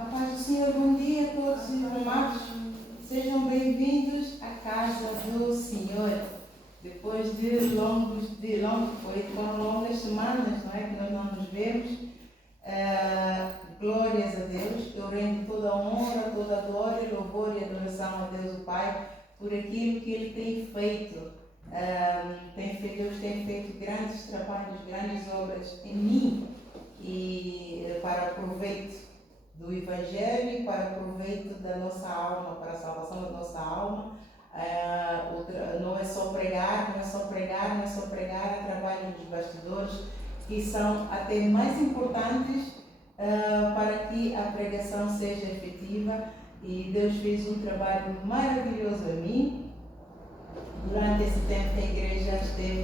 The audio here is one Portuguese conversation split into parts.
A paz do Senhor, bom dia a todos os amados. Sejam bem-vindos à casa do Senhor. Depois foram longas semanas, não é? Que nós não nos vemos. Glórias a Deus. Eu rendo toda a honra, toda a glória, louvor e adoração a Deus o Pai por aquilo que Ele tem feito. Deus tem feito grandes trabalhos, grandes obras em mim e para proveito do Evangelho, para proveito da nossa alma, para a salvação da nossa alma. Não é só pregar, há trabalho nos bastidores que são até mais importantes para que a pregação seja efetiva, e Deus fez um trabalho maravilhoso a mim. Durante esse tempo a igreja esteve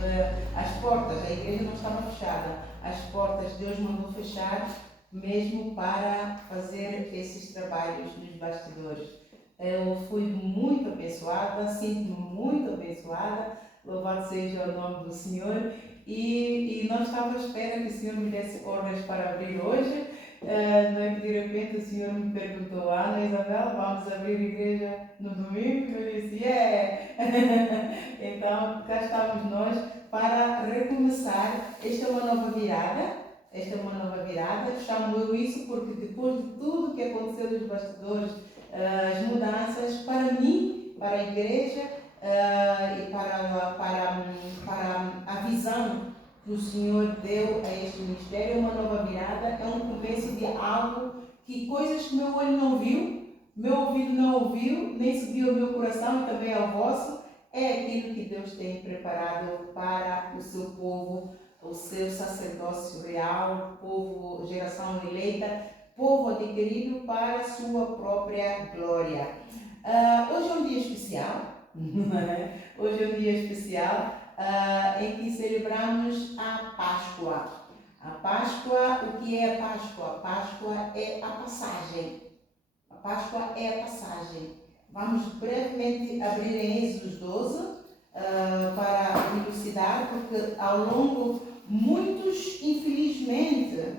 às portas, a igreja não estava fechada, as portas Deus mandou fechar mesmo para fazer esses trabalhos nos bastidores. Eu fui muito abençoada, sinto-me muito abençoada, louvado seja o nome do Senhor, e não estava à espera que o Senhor me desse ordens para abrir hoje. Não é que de repente o Senhor me perguntou: Ana Isabel, vamos abrir a igreja no domingo? Eu disse: Então cá estamos nós para recomeçar. Esta é uma nova virada. Chamo eu isso porque depois de tudo que aconteceu nos bastidores, as mudanças para mim, para a igreja e para a visão que o Senhor deu a este ministério, é uma nova virada, é um começo de algo que coisas que meu olho não viu, meu ouvido não ouviu, nem subiu ao meu coração e também ao vosso, é aquilo que Deus tem preparado para o seu povo, o seu sacerdócio real, povo, geração eleita, povo adquirido para a sua própria glória. Hoje é um dia especial, hoje é um dia especial em que celebramos a Páscoa. A Páscoa, o que é a Páscoa? A Páscoa é a passagem. A Páscoa é a passagem. Vamos brevemente abrir em Êxodo 12 para elucidar, porque ao longo, muitos, infelizmente,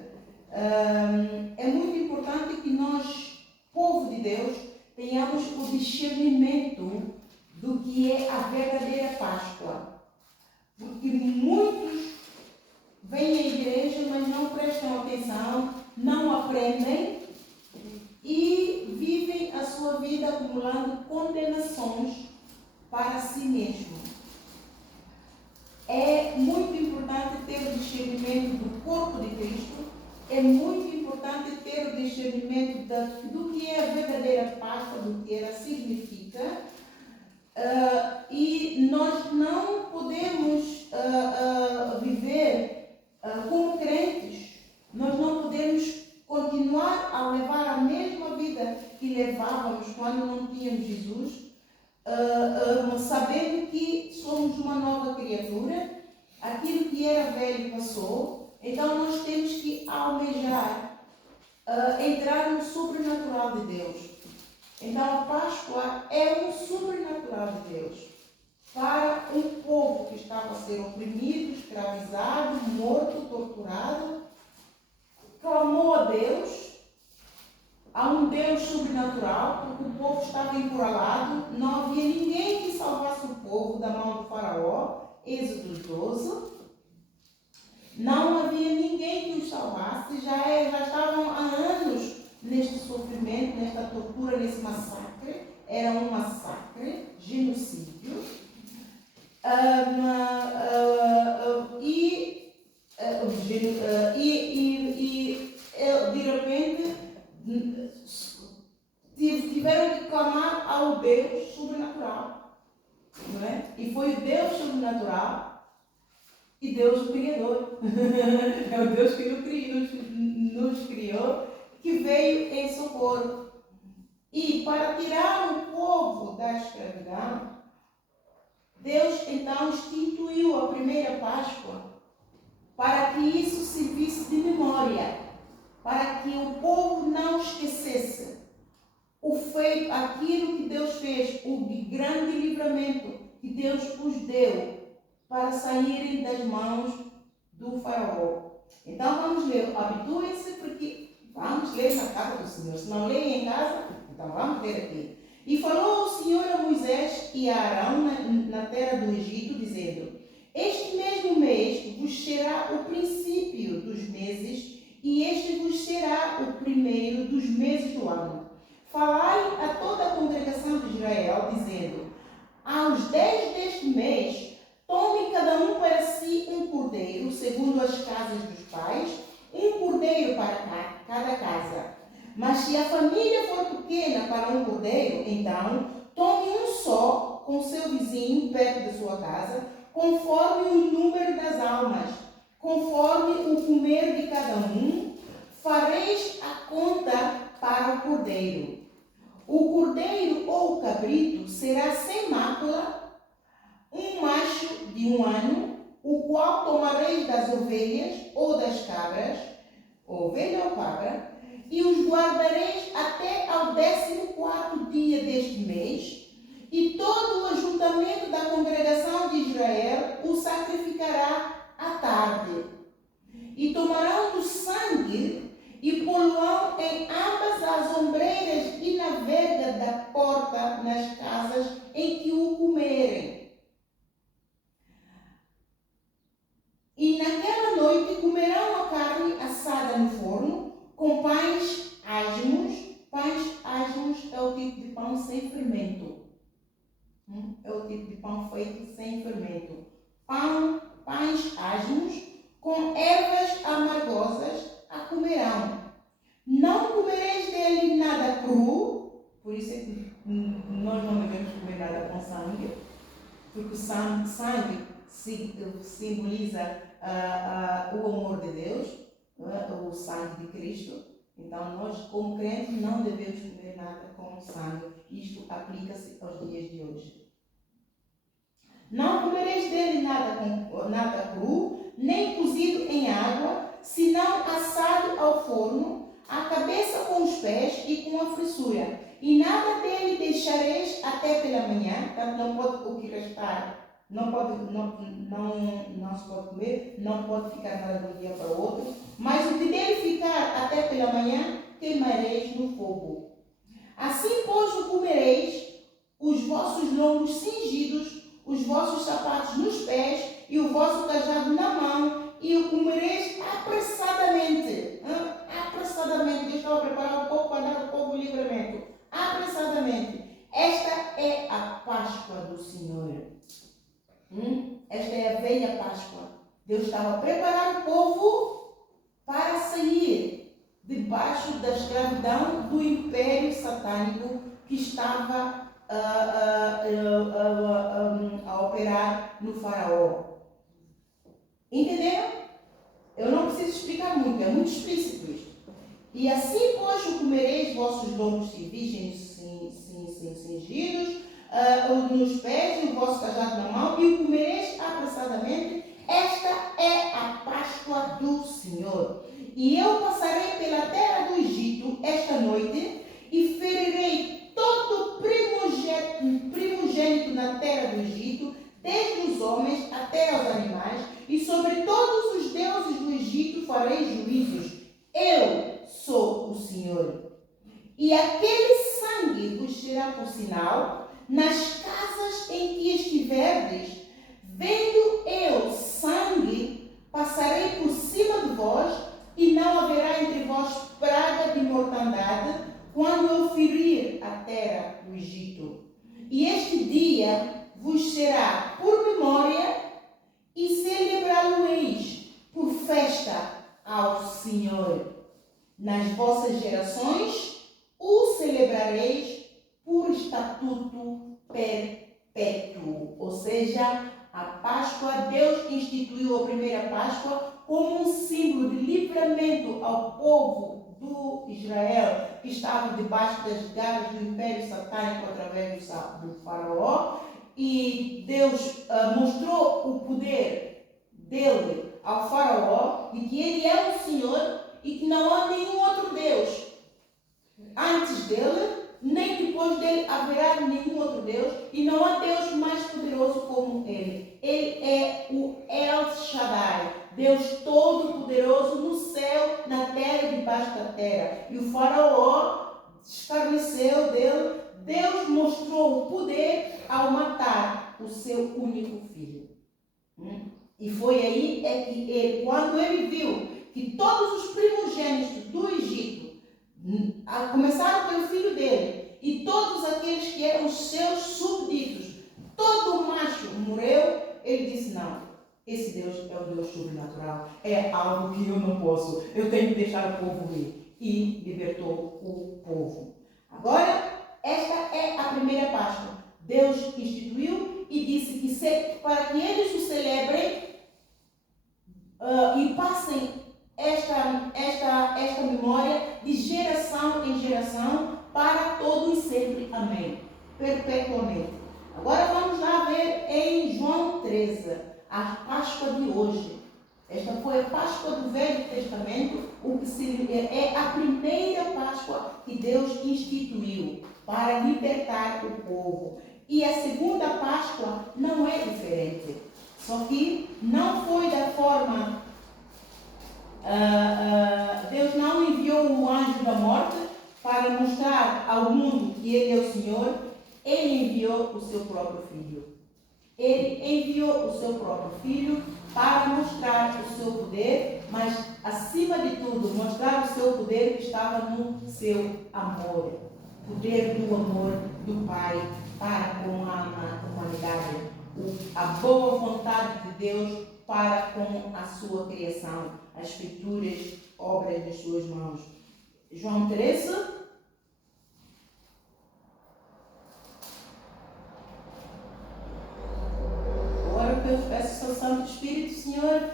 é muito importante que nós, povo de Deus, tenhamos o discernimento do que é a verdadeira Páscoa. Porque muitos vêm à igreja, mas não prestam atenção, não aprendem e vivem a sua vida acumulando condenações para si mesmo. É muito importante ter o discernimento do corpo de Cristo, é muito importante ter o discernimento do que é a verdadeira Páscoa, do que ela significa. E nós não podemos viver como crentes, nós não podemos continuar a levar a mesma vida que levávamos quando não tínhamos Jesus, sabendo que somos uma nova criatura, aquilo que era velho passou, então nós temos que almejar entrar no sobrenatural de Deus. Então a Páscoa é um sobrenatural de Deus para um povo que estava a ser oprimido, escravizado, morto, torturado. Clamou a Deus, a um Deus sobrenatural, porque o povo estava encurralado, não havia ninguém que salvasse o povo da mão do faraó. Êxodo 12. Não havia ninguém que os salvasse, já estavam há anos neste sofrimento, nesta tortura, nesse massacre. Era um massacre, genocídio. De repente tiveram que clamar ao Deus sobrenatural, não é? E foi o Deus sobrenatural e Deus o Criador, é o Deus que nos criou, que veio em socorro. E para tirar o povo da escravidão, Deus então instituiu a primeira Páscoa para que isso servisse de memória, para que o povo não esquecesse aquilo que Deus fez, o grande livramento que Deus os deu para saírem das mãos do faraó. Então vamos ler, habituem-se, porque vamos ler na casa do Senhor. Senhor. Se não leem em casa, então vamos ler aqui. E falou o Senhor a Moisés e a Arão na terra do Egito, dizendo: este mesmo mês vos será o princípio dos meses, e este vos será o primeiro dos meses do ano. Falai a toda a congregação de Israel, dizendo: aos 10 deste mês, tome cada um para si um cordeiro, segundo as casas dos pais, um cordeiro para cada casa. Mas se a família for pequena para um cordeiro, então tome um só com seu vizinho perto da sua casa, conforme o número das almas, conforme o comer de cada um, fareis a conta para o cordeiro. O cordeiro ou o cabrito será sem mácula, um macho de 1 ano, o qual tomareis das ovelhas ou das cabras, ovelha ou cabra, e os guardareis até ao 14º dia deste mês, e todo o ajuntamento da congregação de Israel o sacrificará à tarde. E tomarão do sangue e pô-lo-ão em ambas as ombreiras e na verga da porta nas casas em que o comerem. E naquela noite comerão a carne assada no forno, com pães asmos. Pães asmos é o tipo de pão sem fermento. É o tipo de pão feito sem fermento. Pães asmos, com ervas amargosas, a comerão. Não comereis dele nada cru, por isso é que nós não devemos comer nada com sangue, porque o sangue simboliza o amor de Deus, o sangue de Cristo. Então nós, como crentes, não devemos comer nada com sangue. Isto aplica-se aos dias de hoje. Não comereis dele nada cru, nem cozido em água, senão assado ao forno, a cabeça com os pés e com a frissura. E nada dele deixareis até pela manhã, portanto não pode o que restar. Não se pode comer, não pode ficar nada de um dia para o outro, mas o que dele ficar até pela manhã, queimareis no fogo. Assim, pois, o comereis, os vossos lombos cingidos, os vossos sapatos nos pés e o vosso cajado na mão, e o comereis apressadamente. Apressadamente. Deus estava a preparar o povo para dar ao povo o livramento. Apressadamente. Esta é a Páscoa do Senhor. Esta é a velha Páscoa. Deus estava a preparar o povo para sair debaixo da escravidão do império satânico que estava a operar no faraó. Entenderam? Eu não preciso explicar muito, é muito explícito isto. E assim, pois, o comereis vossos lombos civis cingidos, nos pés e o vosso cajado na mão, e o comereis apressadamente. Esta é a Páscoa do Senhor. E eu passarei pela terra do Egito esta noite e ferirei todo primogênito na terra do Egito, desde os homens até aos animais, e sobre todos os deuses do Egito farei juízos. Eu sou o Senhor. E aquele sangue vos será por sinal nas casas em que estiverdes. Vendo eu sangue, passarei por cima de vós, e não haverá entre vós praga de mortandade, quando eu ferir a terra do Egito. E este dia vos será por memória, e celebrá-lo-eis por festa ao Senhor. Nas vossas gerações o celebrareis por estatuto perpétuo. Ou seja, a Páscoa, Deus instituiu a primeira Páscoa como um símbolo de livramento ao povo do Israel, que estava debaixo das garras do império satânico através do faraó. E Deus mostrou o poder dele ao faraó, de que ele é o Senhor e que não há nenhum outro Deus antes dele, nem depois dele haverá nenhum outro Deus, e não há Deus mais poderoso como ele. Ele é o El Shaddai, Deus Todo-Poderoso no céu, na terra e debaixo da terra. E o faraó se escarneceu dele, Deus mostrou o poder ao matar o seu único filho. E foi aí que ele, quando ele viu que todos os primogênitos do Egito, começaram pelo filho dele, e todos aqueles que eram seus súbditos, todo macho morreu, ele disse: não, esse Deus é um Deus sobrenatural, é algo que eu não posso, eu tenho que deixar o povo ir. E libertou o povo. Agora, esta é a primeira Páscoa. Deus instituiu e disse que para que eles o celebrem e passem esta memória de geração em geração para todo e sempre. Amém. Perpetuamente. Agora vamos lá ver em João 13, a Páscoa de hoje. Esta foi a Páscoa do Velho Testamento, o que é a primeira Páscoa que Deus instituiu para libertar o povo. E a segunda Páscoa não é diferente. Só que não foi da forma... Deus não enviou o anjo da morte para mostrar ao mundo que Ele é o Senhor. Ele enviou o seu próprio Filho. Ele enviou o seu próprio Filho para mostrar o seu poder, mas acima de tudo, mostrar o seu poder que estava no seu amor. Poder do amor do Pai para com a humanidade. A boa vontade de Deus para com a sua criação. As escrituras, obras das suas mãos. João 13. Eu peço ao Santo Espírito, Senhor,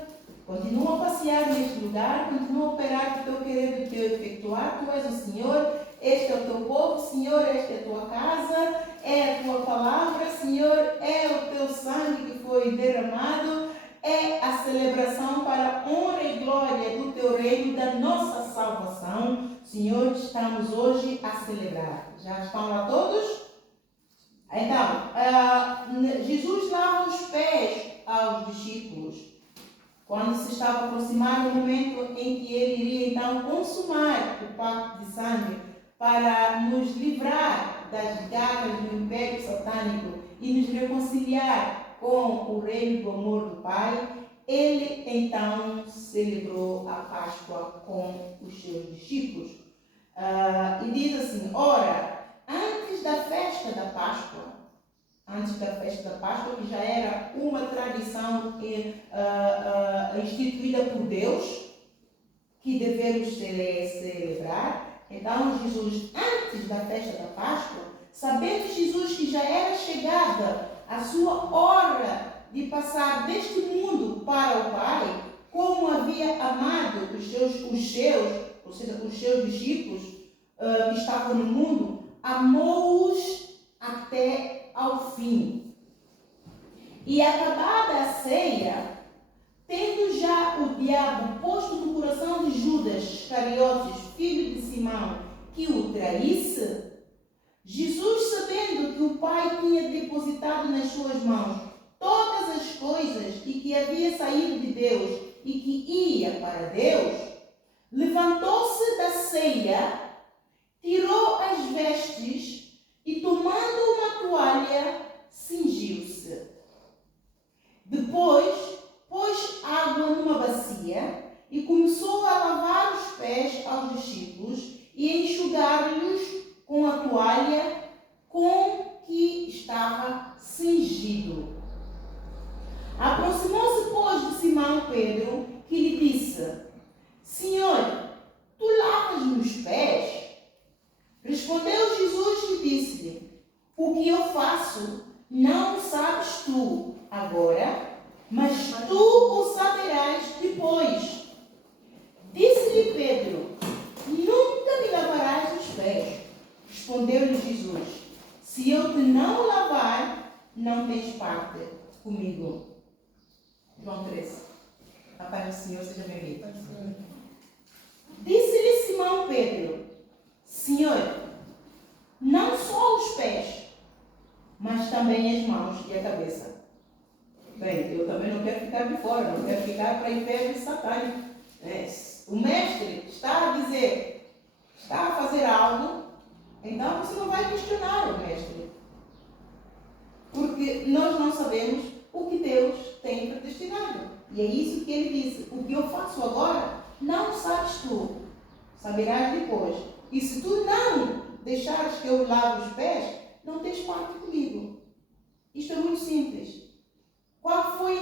continua a passear neste lugar, continua a operar o teu querer, o teu efetuar. Tu és o Senhor, este é o teu povo, Senhor, esta é a tua casa, é a tua palavra, Senhor, é o teu sangue que foi derramado, é a celebração para a honra e glória do teu reino, da nossa salvação. Senhor, estamos hoje a celebrar. Já estão lá todos? Então, Jesus lava os pés aos discípulos quando se estava a aproximar o momento em que ele iria então consumar o pacto de sangue para nos livrar das garras do império satânico e nos reconciliar com o reino do amor do Pai. Ele então celebrou a Páscoa com os seus discípulos e diz assim: ora, antes da festa da Páscoa, que já era uma tradição instituída por Deus, que devemos celebrar. Então, Jesus, antes da festa da Páscoa, sabendo Jesus que já era chegada a sua hora de passar deste mundo para o Pai, como havia amado os seus discípulos que estavam no mundo, amou-os até ao fim. E acabada a ceia, tendo já o diabo posto no coração de Judas Iscariotes, filho de Simão, que o traísse, Jesus, sabendo que o Pai tinha depositado nas suas mãos todas as coisas e que havia saído de Deus e que ia para Deus, levantou-se da ceia, tirou as vestes e, tomando uma toalha, cingiu-se. Depois, pôs água numa bacia e começou a lavar os pés aos discípulos e a enxugar-lhes com a toalha com que estava cingido. Aproximou-se, pois, de Simão Pedro, que lhe disse: Senhor, tu lavas-me os pés? Respondeu Jesus e disse-lhe: o que eu faço não sabes tu agora, mas tu o saberás depois. Disse-lhe Pedro: nunca me lavarás os pés. Respondeu-lhe Jesus: se eu te não lavar, não tens parte comigo. João 13. A paz do Senhor seja bem-vindo. Disse-lhe Simão Pedro: Senhor, não só os pés, mas também as mãos e a cabeça. Bem, eu também não quero ficar de fora, não quero ficar para inferno satânico. O mestre está a dizer, está a fazer algo E é isso que ele disse: o que eu faço agora, não sabes tu, saberás depois. E se tu não deixares que eu lave os pés, não tens parte comigo. Isto é muito simples. Qual foi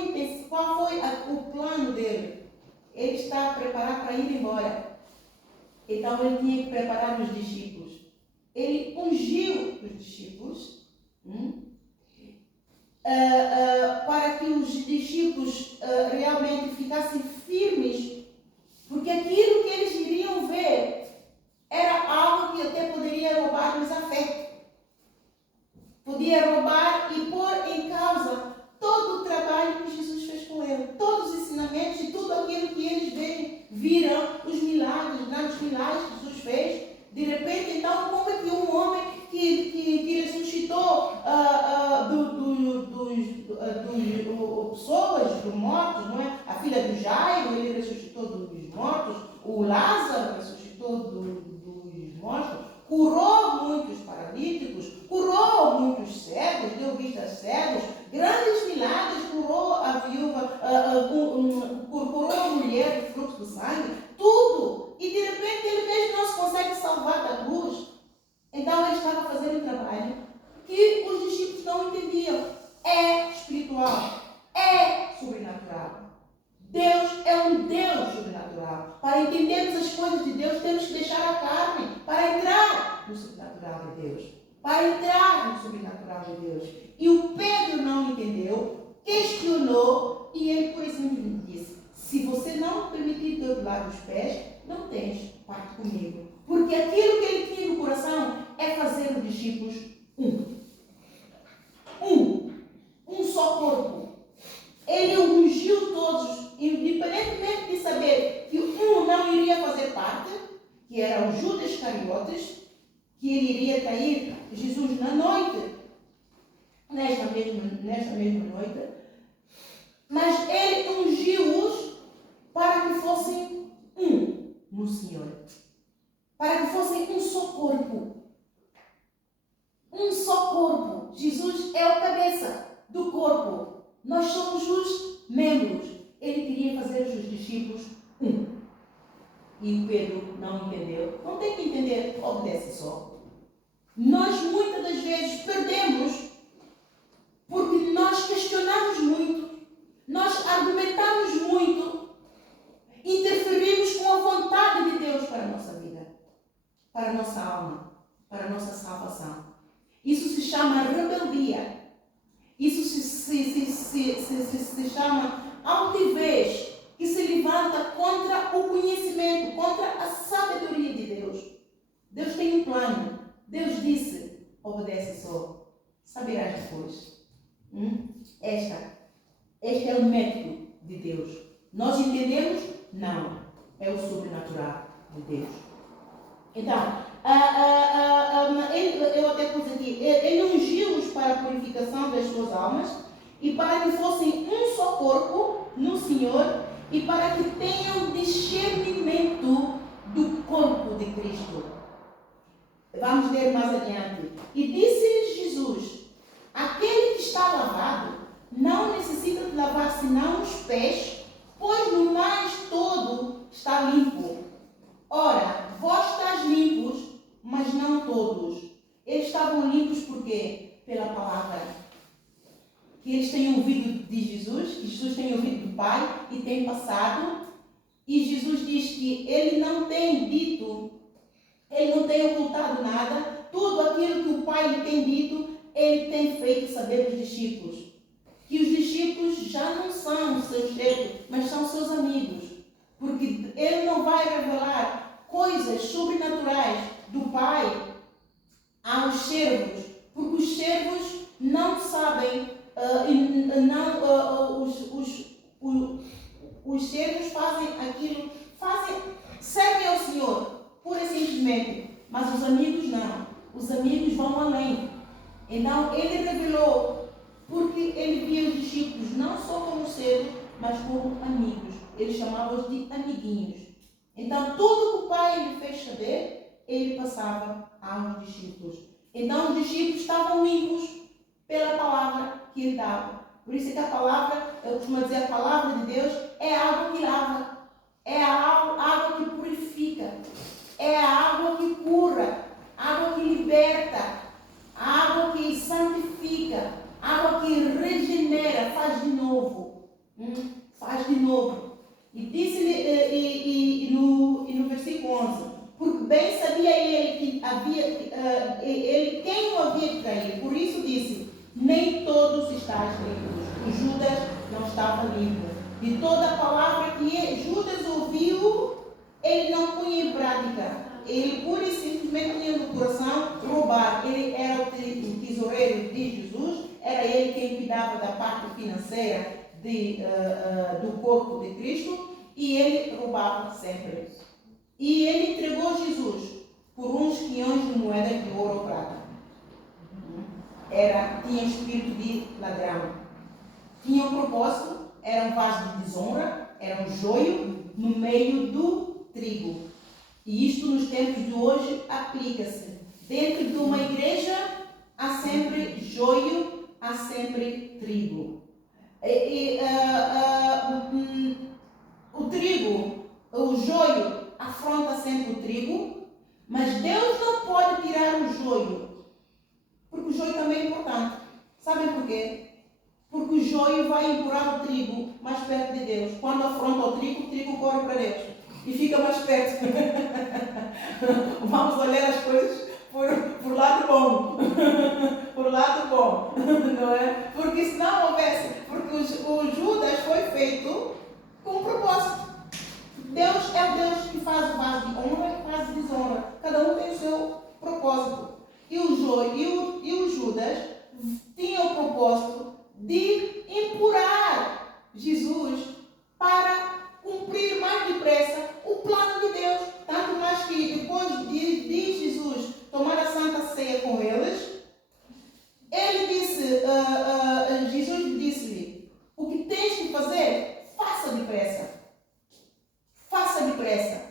o plano dele? Ele está a preparar para ir embora. Então ele tinha que preparar os discípulos. Ele ungiu os discípulos para que os discípulos realmente ficassem firmes, porque aquilo que eles iriam ver era algo que até poderia roubar-lhes a fé. Podia roubar e pôr em causa todo o trabalho que Jesus fez com ele, todos os ensinamentos e tudo aquilo que eles viram, os milagres, grandes milagres que Jesus fez. De repente, então, como é que um homem que ressuscitou pessoas, dos mortos, não é? A filha do Jairo, ele ressuscitou dos mortos, o Lázaro ressuscitou dos mortos, curou muitos paralíticos, curou muitos cegos, deu vista a cegos, grandes milagres, curou a viúva, curou a mulher do fluxo do sangue, tudo. E de repente ele mesmo não se consegue salvar da cruz. Então ele estava fazendo um trabalho que os discípulos não entendiam. É espiritual, é sobrenatural. Deus é um Deus sobrenatural. Para entendermos as coisas de Deus, temos que deixar a carne para entrar no sobrenatural de Deus. Para entrar no sobrenatural de Deus. E o Pedro não entendeu, questionou, e ele, por exemplo, disse: se você não permitir que eu lave os pés, não tens parte comigo. Porque aquilo que ele tinha no coração é fazer os discípulos um só corpo. Ele ungiu todos, independentemente de saber que um não iria fazer parte, que era o Judas Iscariotes, que ele iria trair Jesus na noite, nesta mesma noite, mas ele ungiu-os para que fossem um no Senhor, para que fossem um só corpo. Um só corpo. Jesus é o cabeça do corpo. Nós somos os membros. Ele queria fazer os discípulos um. E o Pedro não entendeu. Não tem que entender, obedece só. Nós muitas das vezes perdemos porque nós questionamos muito, nós argumentamos muito, interferimos com a vontade de Deus para a nossa vida, para a nossa alma, para a nossa salvação. Isso se chama rebeldia. Isso se chama altivez, que se levanta contra o conhecimento, contra a sabedoria de Deus. Deus tem um plano. Deus disse: obedece só, saberás depois. Este é o método de Deus. Nós entendemos? Não. É o sobrenatural de Deus. Então, eu até pus aqui, ele ungiu-os para a purificação das suas almas e para que fossem um só corpo no Senhor e para que tenham discernimento do corpo de Cristo. Vamos ler mais adiante. E disse-lhes Jesus: aquele que está lavado não necessita de lavar senão os pés, pois no mais todo está limpo. Ora, vós estáis limpos, mas não todos. Eles estavam limpos por quê? Pela palavra. Que eles têm ouvido de Jesus, que Jesus tem ouvido do Pai e tem passado. E Jesus diz que ele não tem dito, ele não tem ocultado nada. Tudo aquilo que o Pai lhe tem dito, ele tem feito saber aos discípulos. Que os discípulos já não são seus chefes, mas são seus amigos. Porque ele não vai revelar coisas sobrenaturais do Pai aos servos, porque os servos não sabem, os servos fazem aquilo, servem ao Senhor, pura e simplesmente, mas os amigos não, os amigos vão além. Então ele revelou, porque ele via os discípulos não só como servos, mas como amigos. Ele chamava-os de amiguinhos. Então tudo que o Pai lhe fez saber, ele passava aos discípulos. Então os discípulos estavam limpos pela palavra que ele dava. Por isso é que a palavra, eu costumo dizer, a palavra de Deus é a água que lava, é a água que purifica, é a água que cura, a água que liberta, a água que santifica, a água que regenera, faz de novo. Faz de novo. E disse-lhe no versículo 11, porque bem sabia ele que havia ele quem o havia traído. Por isso disse, nem todos estáis limpos. O Judas não estava limpo. De toda a palavra que Judas ouviu, ele não punha em prática. Ele pura e simplesmente tinha no coração roubar. Ele era o tesoureiro de Jesus, era ele quem cuidava da parte financeira do corpo de Cristo, e ele roubava sempre. E ele entregou Jesus por uns quinhões de moedas de ouro ou prata. Tinha espírito de ladrão. Tinha um propósito, era um vaso de desonra, era um joio no meio do trigo. E isto nos tempos de hoje aplica-se. Dentro de uma igreja há sempre joio, há sempre trigo. O trigo, o joio, afronta sempre o trigo, mas Deus não pode tirar o joio, porque o joio também é importante. Sabem porquê? Porque o joio vai empurrar o trigo mais perto de Deus. Quando afronta o trigo corre para Deus e fica mais perto. Vamos olhar as coisas por lado bom. Por lado bom, não é? Porque se não houvesse, porque o Judas foi feito com um propósito. Deus é o Deus que faz o vaso de honra e faz de desonra. Cada um tem o seu propósito. E o Judas tinha o propósito de empurrar Jesus para cumprir mais depressa o plano de Deus. Tanto mais que depois de Jesus tomar a Santa Ceia com eles, ele disse, Jesus disse-lhe, o que tens que fazer, faça depressa. Faça depressa.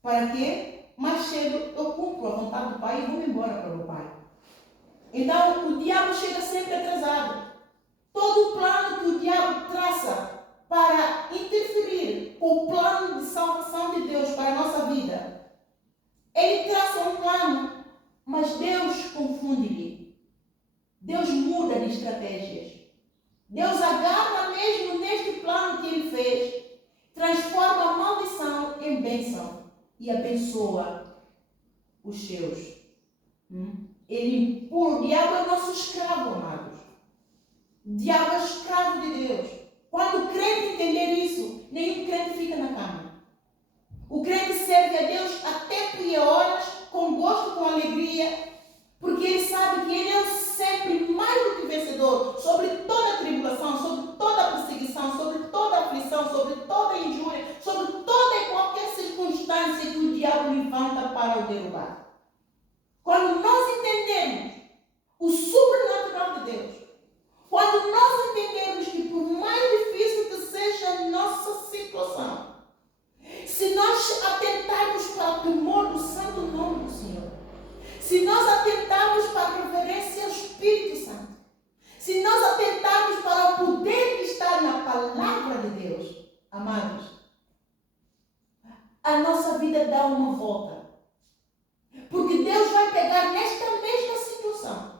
Para quê? Mais cedo eu cumpro a vontade do Pai e vou embora para o meu Pai. Então o diabo chega sempre atrasado. Todo o plano que o diabo traça para interferir com o plano de salvação de Deus para a nossa vida, ele traça um plano, mas Deus confunde-lhe. Deus muda de estratégias. Deus agarra mesmo neste plano que ele fez, transforma a maldição em bênção e abençoa os seus. O diabo é o nosso escravo, amados. O diabo é escravo de Deus. Quando o crente entender isso, nenhum crente fica na cama. O crente serve a Deus até que horas, com gosto, com alegria, porque ele sabe que ele é sempre mais do que vencedor sobre toda a tribulação, sobre toda a perseguição, sobre toda a aflição, sobre toda a injúria, sobre toda e qualquer circunstância que o diabo levanta para o derrubar. Quando nós entendemos o sobrenatural de Deus, quando nós entendemos que por mais difícil que seja a nossa situação, se nós atentarmos para o temor do santo nome do Senhor, se nós atentarmos para a reverência ao Espírito Santo, se nós atentarmos para o poder que está na palavra de Deus, amados, a nossa vida dá uma volta. Porque Deus vai pegar nesta mesma situação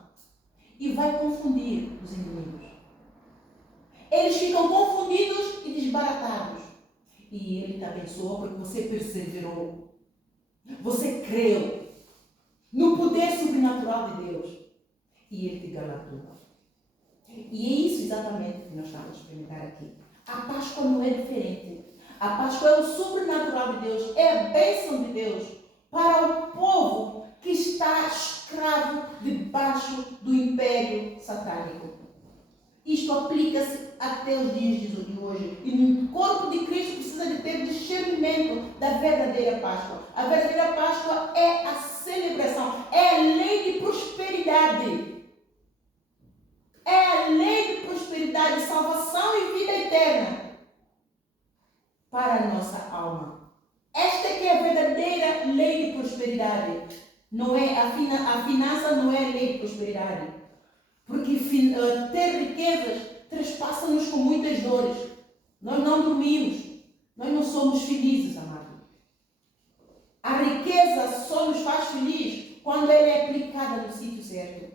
e vai confundir os inimigos. Eles ficam confundidos e desbaratados. E Ele te abençoou porque você perseverou. Você creu no poder sobrenatural de Deus. E Ele te galardoou. E é isso exatamente que nós estamos a experimentar aqui. A Páscoa não é diferente. A Páscoa é o sobrenatural de Deus. É a bênção de Deus para o povo que está escravo debaixo do império satânico. Isto aplica-se até os dias de hoje. E no corpo de Cristo precisa de ter discernimento da verdadeira Páscoa. A verdadeira Páscoa é a celebração, é a lei de prosperidade. É a lei de prosperidade, salvação e vida eterna para a nossa alma. Esta que é a verdadeira lei de prosperidade. Não é a finança não é a lei de prosperidade. Porque ter riquezas transpassa-nos com muitas dores. Nós não dormimos. Nós não somos felizes, amado. A riqueza só nos faz feliz quando ela é aplicada no sítio certo.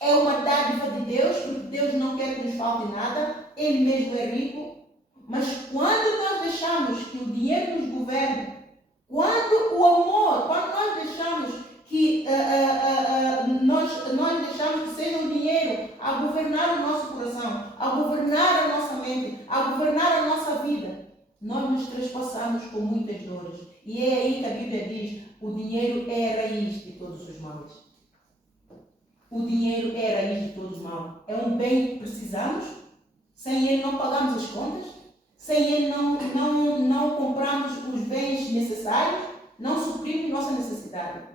É uma dádiva de Deus, porque Deus não quer que nos falte nada. Ele mesmo é rico. Mas quando nós deixamos que o dinheiro nos governe, quando o amor, quando nós deixamos que nós deixamos que seja o dinheiro a governar o nosso coração, a governar a nossa mente, a governar a nossa vida, nós nos traspassamos com muitas dores. E é aí que a Bíblia diz: o dinheiro é a raiz de todos os males. O dinheiro é a raiz de todos os males. É um bem que precisamos, sem ele não pagamos as contas, sem ele não compramos os bens necessários, não suprimos nossa necessidade.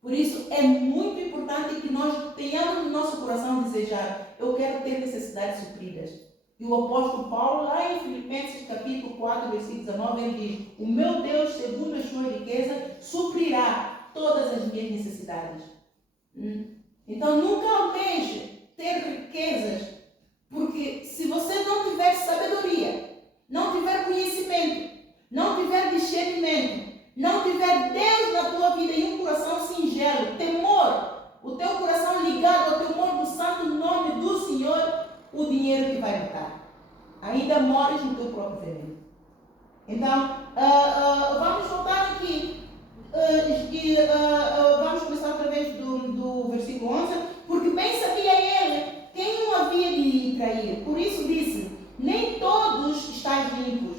Por isso é muito importante que nós tenhamos no nosso coração desejar: eu quero ter necessidades supridas. E o apóstolo Paulo, lá em Filipenses capítulo 4, versículo 19, ele diz: o meu Deus, segundo a sua riqueza, suprirá todas as minhas necessidades. Então nunca almeje ter riquezas, porque se você não tiver sabedoria, não tiver conhecimento, não tiver discernimento, não tiver Deus na tua vida e um coração singelo, temor, o teu coração ligado ao temor do santo nome do Senhor, o dinheiro que vai matar. Ainda mores no teu próprio veneno. Então, vamos voltar aqui. Vamos começar através do versículo 11. Porque bem sabia ele quem o havia de trair. Por isso disse: nem todos estáis limpos.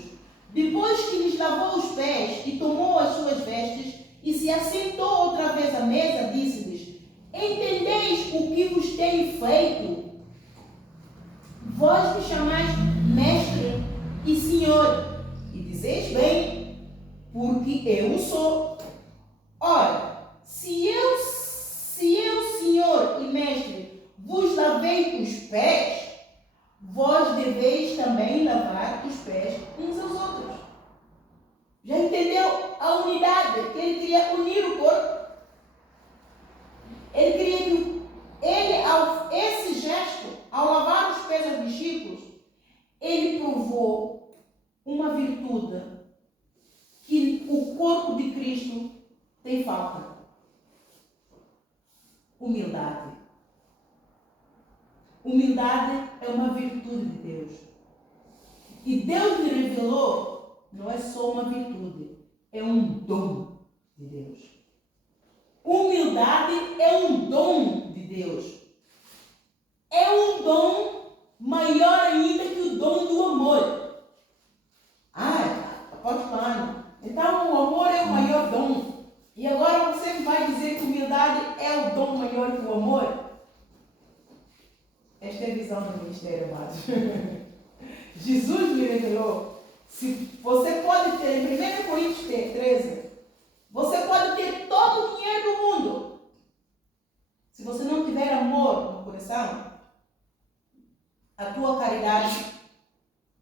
Depois que lhes lavou os pés e tomou as suas vestes e se assentou outra vez à mesa, disse-lhes: entendeis o que vos tenho feito? Vós me chamais mestre e senhor, e dizeis bem, porque eu o sou. Ora, se eu, senhor e mestre, vos lavei os pés, vós deveis também lavar os pés uns aos outros. Já entendeu a unidade? Que ele queria unir o corpo. Ele queria que esse gesto, ao lavar os pés aos discípulos, ele provou uma virtude que o corpo de Cristo tem falta: humildade. Humildade é uma virtude de Deus. E Deus lhe revelou, não é só uma virtude, é um dom de Deus. Humildade é um dom de Deus. É um dom maior ainda que o dom do amor. Apóstolo, então o amor é o maior dom. E agora você vai dizer que humildade é o dom maior que o amor? Esta é a visão do ministério, amados. Jesus me revelou. Se você pode ter, em 1 Coríntios 13, você pode ter todo o dinheiro do mundo. Se você não tiver amor no coração, a tua caridade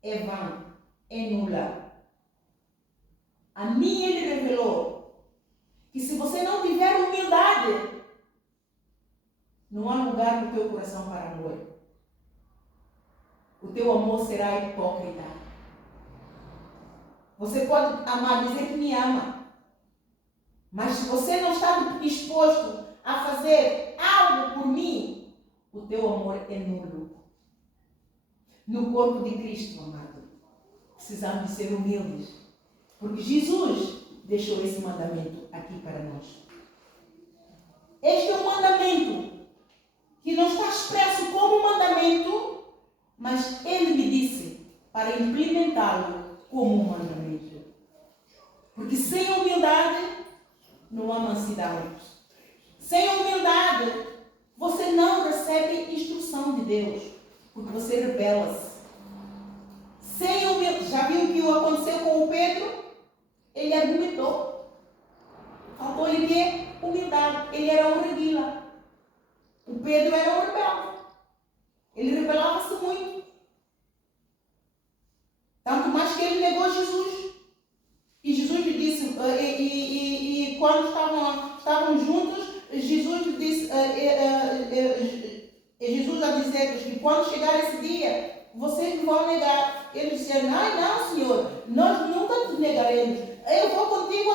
é vã, é nula. A mim ele revelou que se você não tiver humildade, não há lugar no teu coração para amor. O teu amor será hipócrita. Você pode amar, dizer que me ama, mas se você não está disposto a fazer algo por mim, o teu amor é nulo. No corpo de Cristo, amado, precisamos de ser humildes, porque Jesus deixou esse mandamento aqui para nós. Este é um mandamento que não está expresso como mandamento, mas ele me disse para implementá-lo como um mandamento. Porque sem humildade não há mansidão. Sem humildade você não recebe instrução de Deus, porque você rebela-se. Sem humildade, já viu o que aconteceu com o Pedro? Ele argumentou. Faltou-lhe quê? Humildade. Ele era um reguila. O Pedro era um rebelde. Ele rebelava-se muito. Tanto mais que ele negou Jesus. E Jesus lhe disse, e quando estavam juntos, Jesus disse, Jesus a dizer que quando chegar esse dia, vocês me vão negar. Eles disseram, não, Senhor, nós nunca te negaremos. Eu vou contigo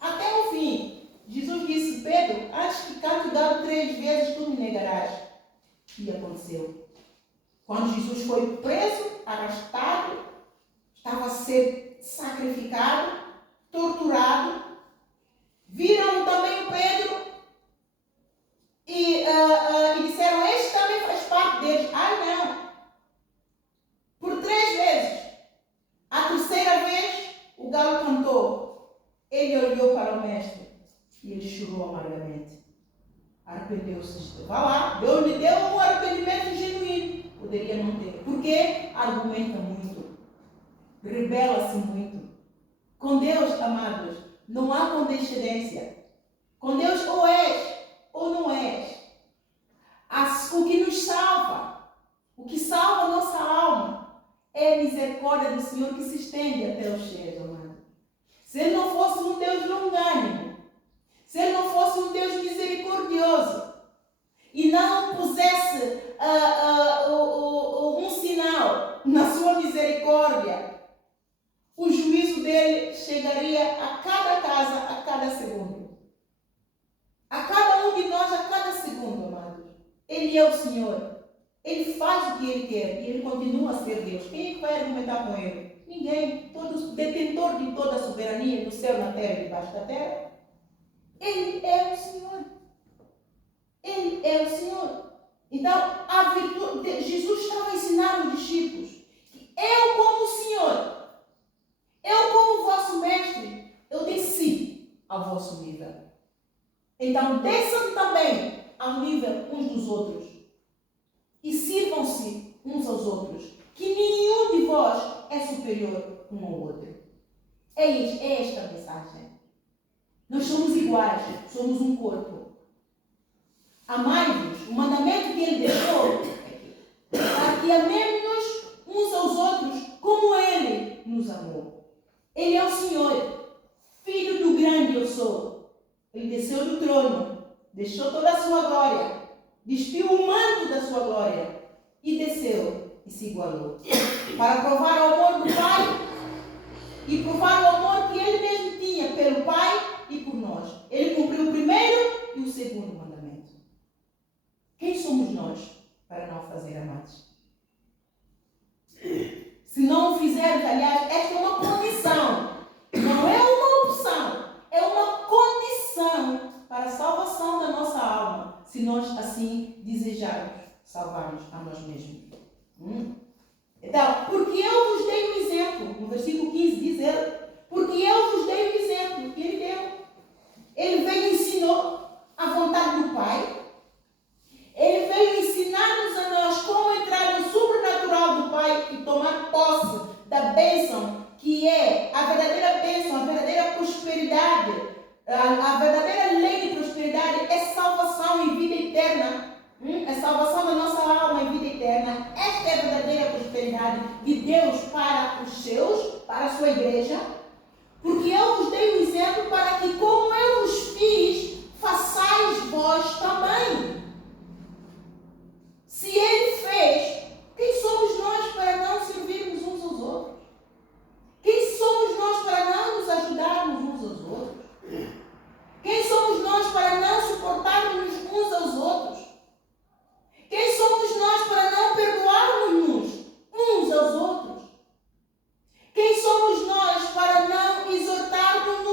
até o fim. Jesus disse, Pedro, antes que cante o galo 3 vezes, tu me negarás. E aconteceu. Quando Jesus foi preso, arrastado, estava a ser sacrificado, torturado, viram também o Pedro e disseram, este também faz parte deles. Não. Por 3 vezes. A terceira vez, o galo cantou. Ele olhou para o mestre e ele chorou amargamente. Arrependeu-se. Vá lá, Deus lhe deu um arrependimento genuíno. Poderia não ter. Porque argumenta muito. Rebela-se muito. Com Deus, amados, não há condescendência. Com Deus ou és ou não és. O que nos salva, o que salva a nossa alma, é a misericórdia do Senhor que se estende até os céus, amado. Se Ele não fosse um Deus longânimo, se Ele não fosse um Deus misericordioso e não pusesse um sinal na sua misericórdia, o juízo dele chegaria a cada casa, a cada segundo. A cada um de nós, a cada segundo, amados. Ele é o Senhor. Ele faz o que Ele quer e Ele continua a ser Deus. Quem é que vai argumentar com Ele? Ninguém. Todo detentor de toda a soberania no céu, na terra e debaixo da terra. Ele é o Senhor. Ele é o Senhor. Então, a virtude, Jesus estava a ensinar os discípulos que eu, como o Senhor, eu, como vosso mestre, eu desci ao vosso nível. Então, desçam também ao nível uns dos outros. E sirvam-se uns aos outros. Que nenhum de vós é superior um ao outro. É esta a mensagem. Nós somos iguais, somos um corpo. Amai-vos, o mandamento que Ele deixou, para que amemos-nos uns aos outros como Ele nos amou. Ele é o Senhor, Filho do grande eu sou. Ele desceu do trono, deixou toda a sua glória, despiu o manto da sua glória e desceu e se igualou. Para provar o amor do Pai e provar o amor que Ele mesmo tinha pelo Pai e por nós. Ele cumpriu o primeiro e o segundo mandamento. Quem somos nós para não fazer, amados? Se não o fizermos, aliás, esta é uma condição. Não é uma opção. É uma condição para a salvação da nossa alma. Se nós assim desejarmos salvar-nos a nós mesmos. Então, porque eu vos dei um exemplo. No versículo 15 diz ele. Porque eu vos dei um exemplo. E ele deu. Ele veio e ensinou a vontade do Pai. Ele veio ensinar-nos a nós como entrar no sobrenatural do Pai e tomar posse da bênção, que é a verdadeira bênção, a verdadeira prosperidade. A verdadeira lei de prosperidade é salvação e vida eterna. É salvação da nossa alma e vida eterna. Esta é a verdadeira prosperidade de Deus para os seus, para a sua igreja. Porque eu vos dei um exemplo para que, como eu vos fiz, façais vós também. Se Ele fez, quem somos nós para não servirmos uns aos outros? Quem somos nós para não nos ajudarmos uns aos outros? Quem somos nós para não suportarmos uns aos outros? Quem somos nós para não perdoarmos uns aos outros? Quem somos nós para não exortarmos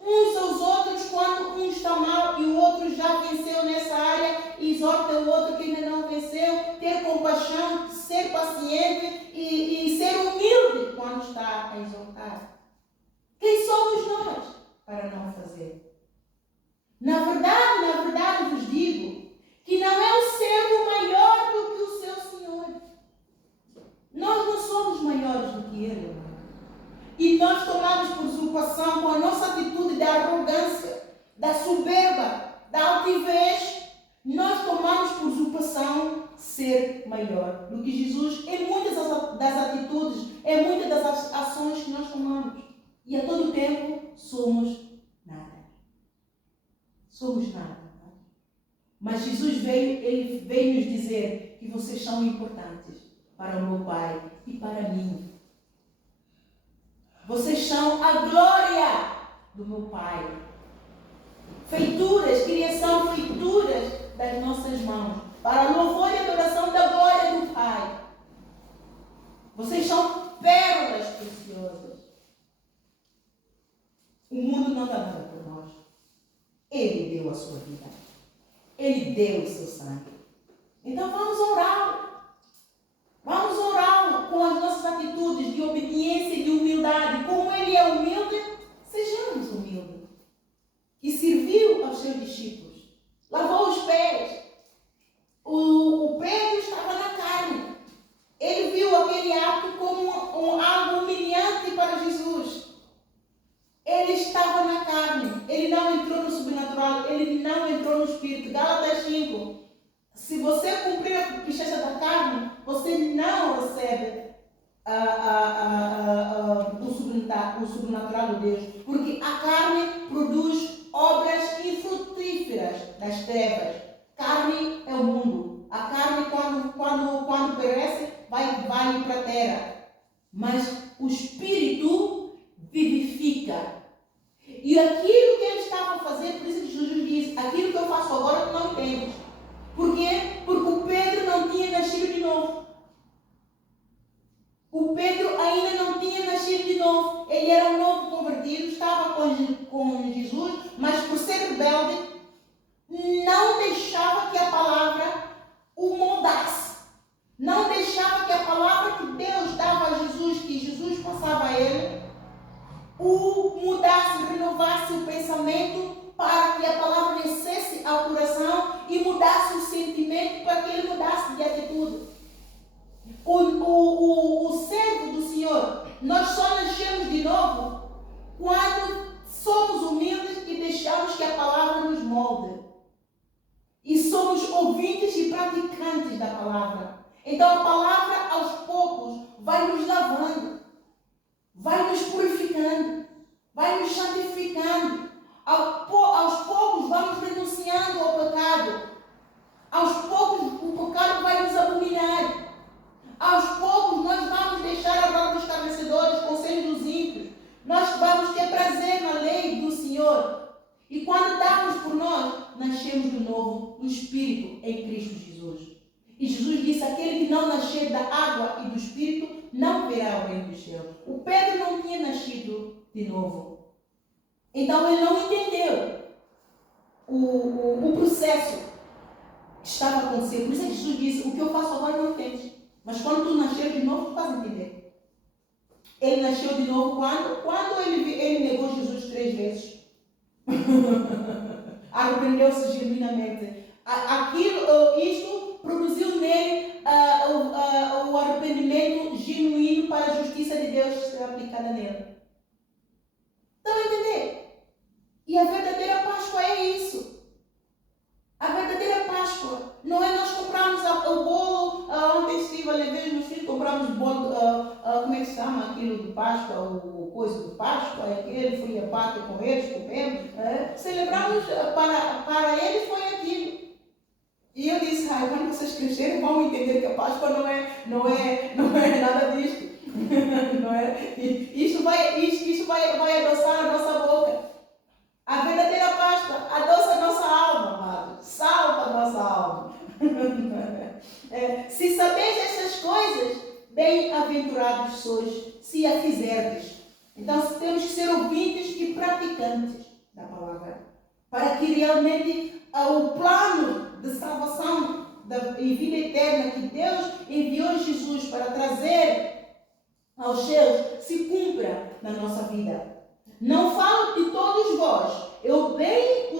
uns aos outros quando um está mal e o outro já venceu nessa área e exorta o outro que ainda não venceu, ter compaixão, ser paciente e ser humilde quando está a exortar? Quem somos nós para não fazer? Na verdade vos digo que não é o servo maior do que o seu Senhor. Nós não somos maiores do que Ele. E nós tomamos por usurpação com a nossa atitude da arrogância, da soberba, da altivez. Nós tomamos por usurpação ser maior do que Jesus em muitas das atitudes, em muitas das ações que nós tomamos. E a todo tempo somos nada. Somos nada. Mas Jesus ele veio nos dizer que vocês são importantes para o meu Pai e para mim. Vocês são a glória do meu Pai. Feituras, criação, feituras das nossas mãos, para louvor e adoração da glória do Pai. Vocês são pérolas preciosas. O mundo não dá nada por nós. Ele deu a sua vida. Ele deu o seu sangue. Então vamos orar. Vamos orar com as nossas atitudes de obediência e de humildade. Como ele é humilde, sejamos humildes. E serviu aos seus discípulos. Lavou os pés. O Pedro estava na carne. Ele viu aquele ato como algo humilhante para Jesus. Ele estava na carne. Ele não entrou no sobrenatural. Ele não entrou no espírito. Gálatas 5. Se você cumprir a conquista da carne, você não recebe o sobrenatural de Deus. Porque a carne produz obras infrutíferas das trevas. Carne é o mundo. A carne, quando perece, vai para a terra. Mas o Espírito vivifica. E aquilo que ele estava a fazer, por isso que Jesus disse, aquilo que eu faço agora tu não entendes. Por quê? Porque o Pedro não tinha nascido de novo. O Pedro ainda não tinha nascido de novo. Ele era um novo convertido, estava com Jesus, mas por ser rebelde, não deixava que a palavra o moldasse. Não deixava que a palavra que Deus dava a Jesus, que Jesus passava a ele, o mudasse, renovasse o pensamento para que a palavra descesse ao coração e mudasse o sentimento para que ele mudasse de atitude. O servo do Senhor, nós só nascemos de novo quando somos humildes e deixamos que a palavra nos molde. E somos ouvintes e praticantes da palavra. Então a palavra aos poucos vai nos lavando, vai nos purificando, vai nos santificando. Aos poucos vamos renunciando ao pecado. Aos poucos o pecado vai nos abominar. Aos poucos nós vamos deixar a roda dos escarnecedores, conselho dos ímpios. Nós vamos ter prazer na lei do Senhor. E quando damos por nós, nascemos de novo no Espírito em Cristo Jesus. E Jesus disse, aquele que não nascer da água e do Espírito, não verá o reino do céu. O Pedro não tinha nascido de novo. Então ele não entendeu o processo que estava acontecendo. Por isso é que Jesus disse, o que eu faço agora não entende. Mas quando tu nasceu de novo, tu faz entender. Ele nasceu de novo quando? Quando ele negou Jesus 3 vezes. Arrependeu-se genuinamente. Isto produziu nele o arrependimento genuíno para a justiça de Deus ser aplicada nele. Estão a entender? E a verdadeira Páscoa é isso. A verdadeira Páscoa não é nós comprarmos o bolo. Ontem estive a levar meus filhos, compramos o bolo, como é que se chama aquilo de Páscoa, o coisa de Páscoa, aquele, fui a pátria com eles, comemos, celebramos, para eles foi aquilo. E eu disse, quando vocês crescerem vão entender que a Páscoa não é nada disto. Não é? Isso vai adoçar a nossa boca. A verdadeira Páscoa adoça a nossa alma, amado. Salva a nossa alma. Se sabeis essas coisas, bem-aventurados sois, se a fizerdes. Então temos que ser ouvintes e praticantes da palavra. Para que realmente o plano de salvação e vida eterna que Deus enviou Jesus para trazer aos seus se cumpra na nossa vida. Não falo de todos vós, eu bem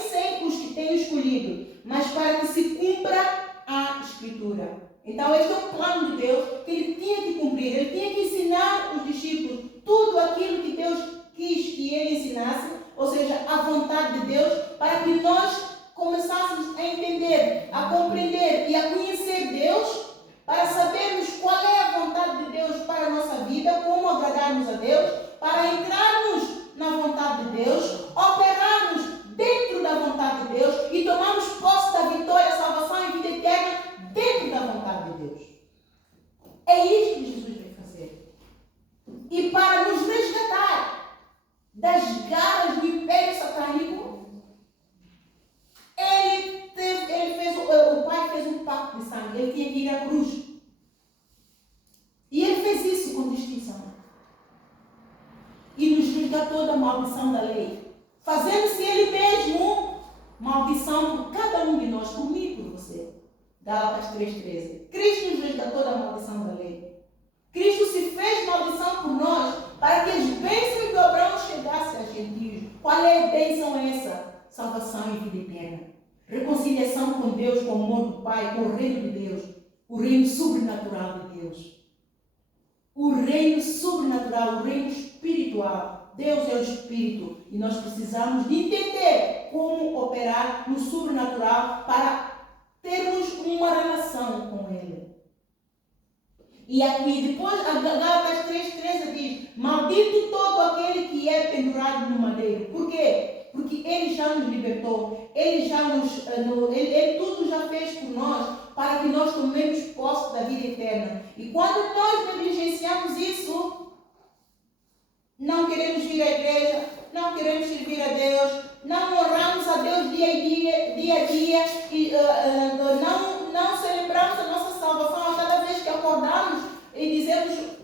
sei os que tenho escolhido, mas para que se cumpra a Escritura. Então este é um plano de Deus que ele tinha que cumprir, ele tinha que ensinar os discípulos tudo aquilo que Deus quis que ele ensinasse, ou seja, a vontade de Deus, para que nós começássemos a entender, a compreender e a conhecer Deus, para sabermos qual é a vontade de Deus para a nossa vida, como agradarmos a Deus, para entrarmos na vontade de Deus, operarmos dentro da vontade de Deus, da toda a maldição da lei, fazendo-se ele mesmo maldição por cada um de nós, por mim e por você. Gálatas 3,13. Cristo nos fez da toda a maldição da lei. Cristo se fez maldição por nós para que as bênçãos do Abraão chegassem aos gentios. Qual é a bênção essa? Salvação e vida eterna. Reconciliação com Deus, com o amor do Pai, com o reino de Deus. O reino sobrenatural de Deus. O reino sobrenatural, o reino espiritual. Deus é o Espírito e nós precisamos de entender como operar no sobrenatural para termos uma relação com Ele. E aqui depois, a Gálatas 3,13 diz: maldito todo aquele que é pendurado no madeiro. Por quê? Porque Ele já nos libertou, Ele tudo já fez por nós, para que nós tomemos posse da vida eterna. E quando nós negligenciamos isso, não queremos vir à igreja, não queremos servir a Deus, não honramos a Deus dia a dia, e não celebramos a nossa salvação a cada vez que acordamos e dizemos: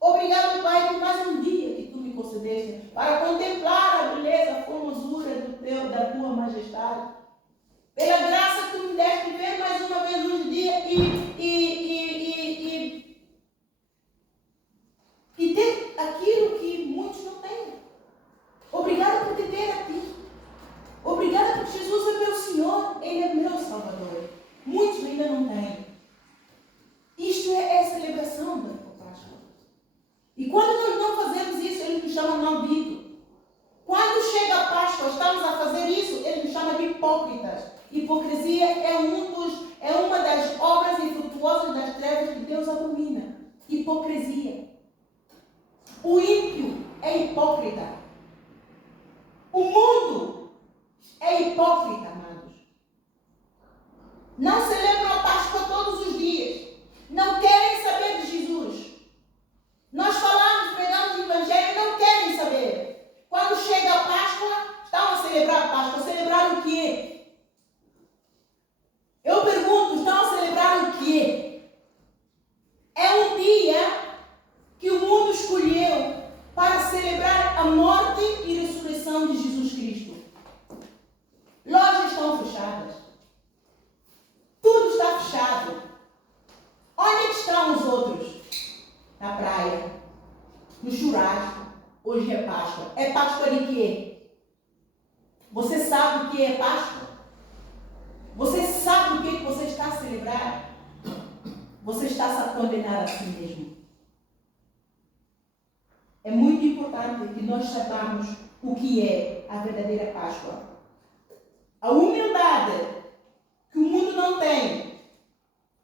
obrigado, Pai, por mais um dia que Tu me concedeste, para contemplar a beleza, a formosura da Tua majestade. Pela graça que Tu me deste de ver mais uma vez um dia e ter aquilo que muitos não têm. Obrigada por te ter a Ti. Obrigada porque Jesus é meu Senhor, Ele é meu Salvador. Muitos ainda não têm. Isto é a celebração da Páscoa. E quando nós não fazemos isso, Ele nos chama maldito. Quando chega a Páscoa, estamos a fazer isso, Ele nos chama de hipócritas. Hipocrisia é uma das obras infrutuosas das trevas que Deus abomina. Hipocrisia. O ímpio é hipócrita. O mundo é hipócrita, amados. Não celebram a Páscoa todos os dias. Não querem saber de Jesus. Nós falamos, pregamos o Evangelho, não querem saber. Quando chega a Páscoa, estão a celebrar a Páscoa. Celebrar o quê? Eu pergunto, estão a celebrar o quê? É um dia que o mundo escolheu para celebrar a morte e ressurreição de Jesus Cristo. Lojas estão fechadas. Tudo está fechado. Onde é que estão os outros? Na praia. No churrasco. Hoje é Páscoa. É Páscoa de quê? Você sabe o que é Páscoa? Você sabe o que você está a celebrar? Você está a condenar a si mesmo. É muito importante que nós saibamos o que é a verdadeira Páscoa. A humildade que o mundo não tem.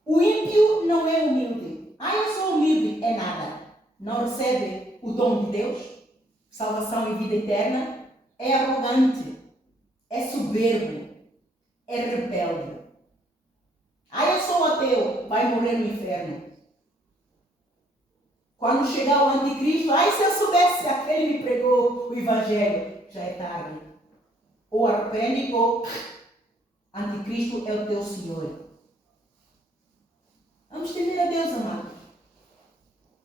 O ímpio não é humilde. Eu sou humilde. É nada. Não recebe o dom de Deus, salvação e vida eterna. É arrogante. É soberbo. É rebelde. Eu sou ateu. Vai morrer no inferno. Quando chegar o anticristo, se eu soubesse que aquele me pregou o Evangelho, já é tarde. Ou arrepende, ou anticristo é o teu Senhor. Vamos temer a Deus, amados.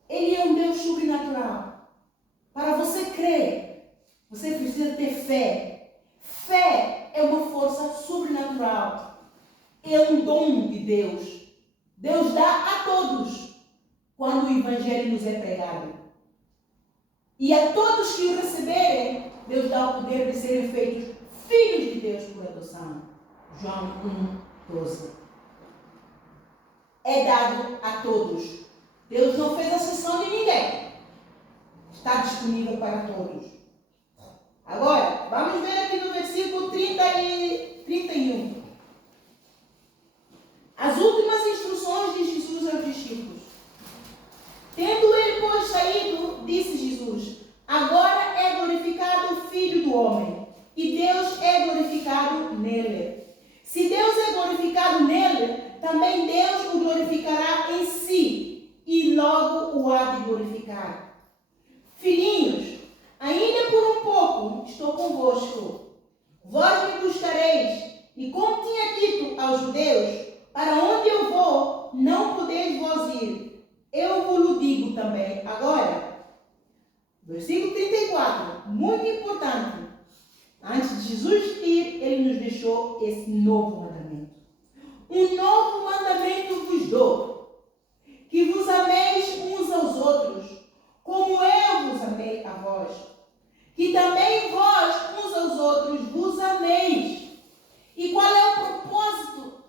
Ele é um Deus sobrenatural. Para você crer, você precisa ter fé. Fé é uma força sobrenatural. É um dom de Deus. Deus dá a todos quando o Evangelho nos é pregado. E a todos que o receberem, Deus dá o poder de serem feitos filhos de Deus por adoção. João 1:12. É dado a todos. Deus não fez exceção de ninguém. Está disponível para todos. Agora, vamos ver aqui no versículo 30 e 31. As últimas instruções de Jesus aos discípulos. Tendo ele, pois, saído, disse Jesus: agora é glorificado o Filho do Homem, e Deus é glorificado nele. Se Deus é glorificado nele, também Deus o glorificará em si, e logo o há de glorificar. Filhinhos, ainda por um pouco estou convosco. Vós me buscareis, e como tinha dito aos judeus, para onde eu vou, não podeis vós ir. Eu vos digo também agora. Versículo 32. 34, muito importante. Antes de Jesus ir, ele nos deixou esse novo mandamento. Um novo mandamento vos dou, que vos ameis uns aos outros, como eu vos amei a vós. Que também vós, uns aos outros, vos ameis. E qual é o propósito,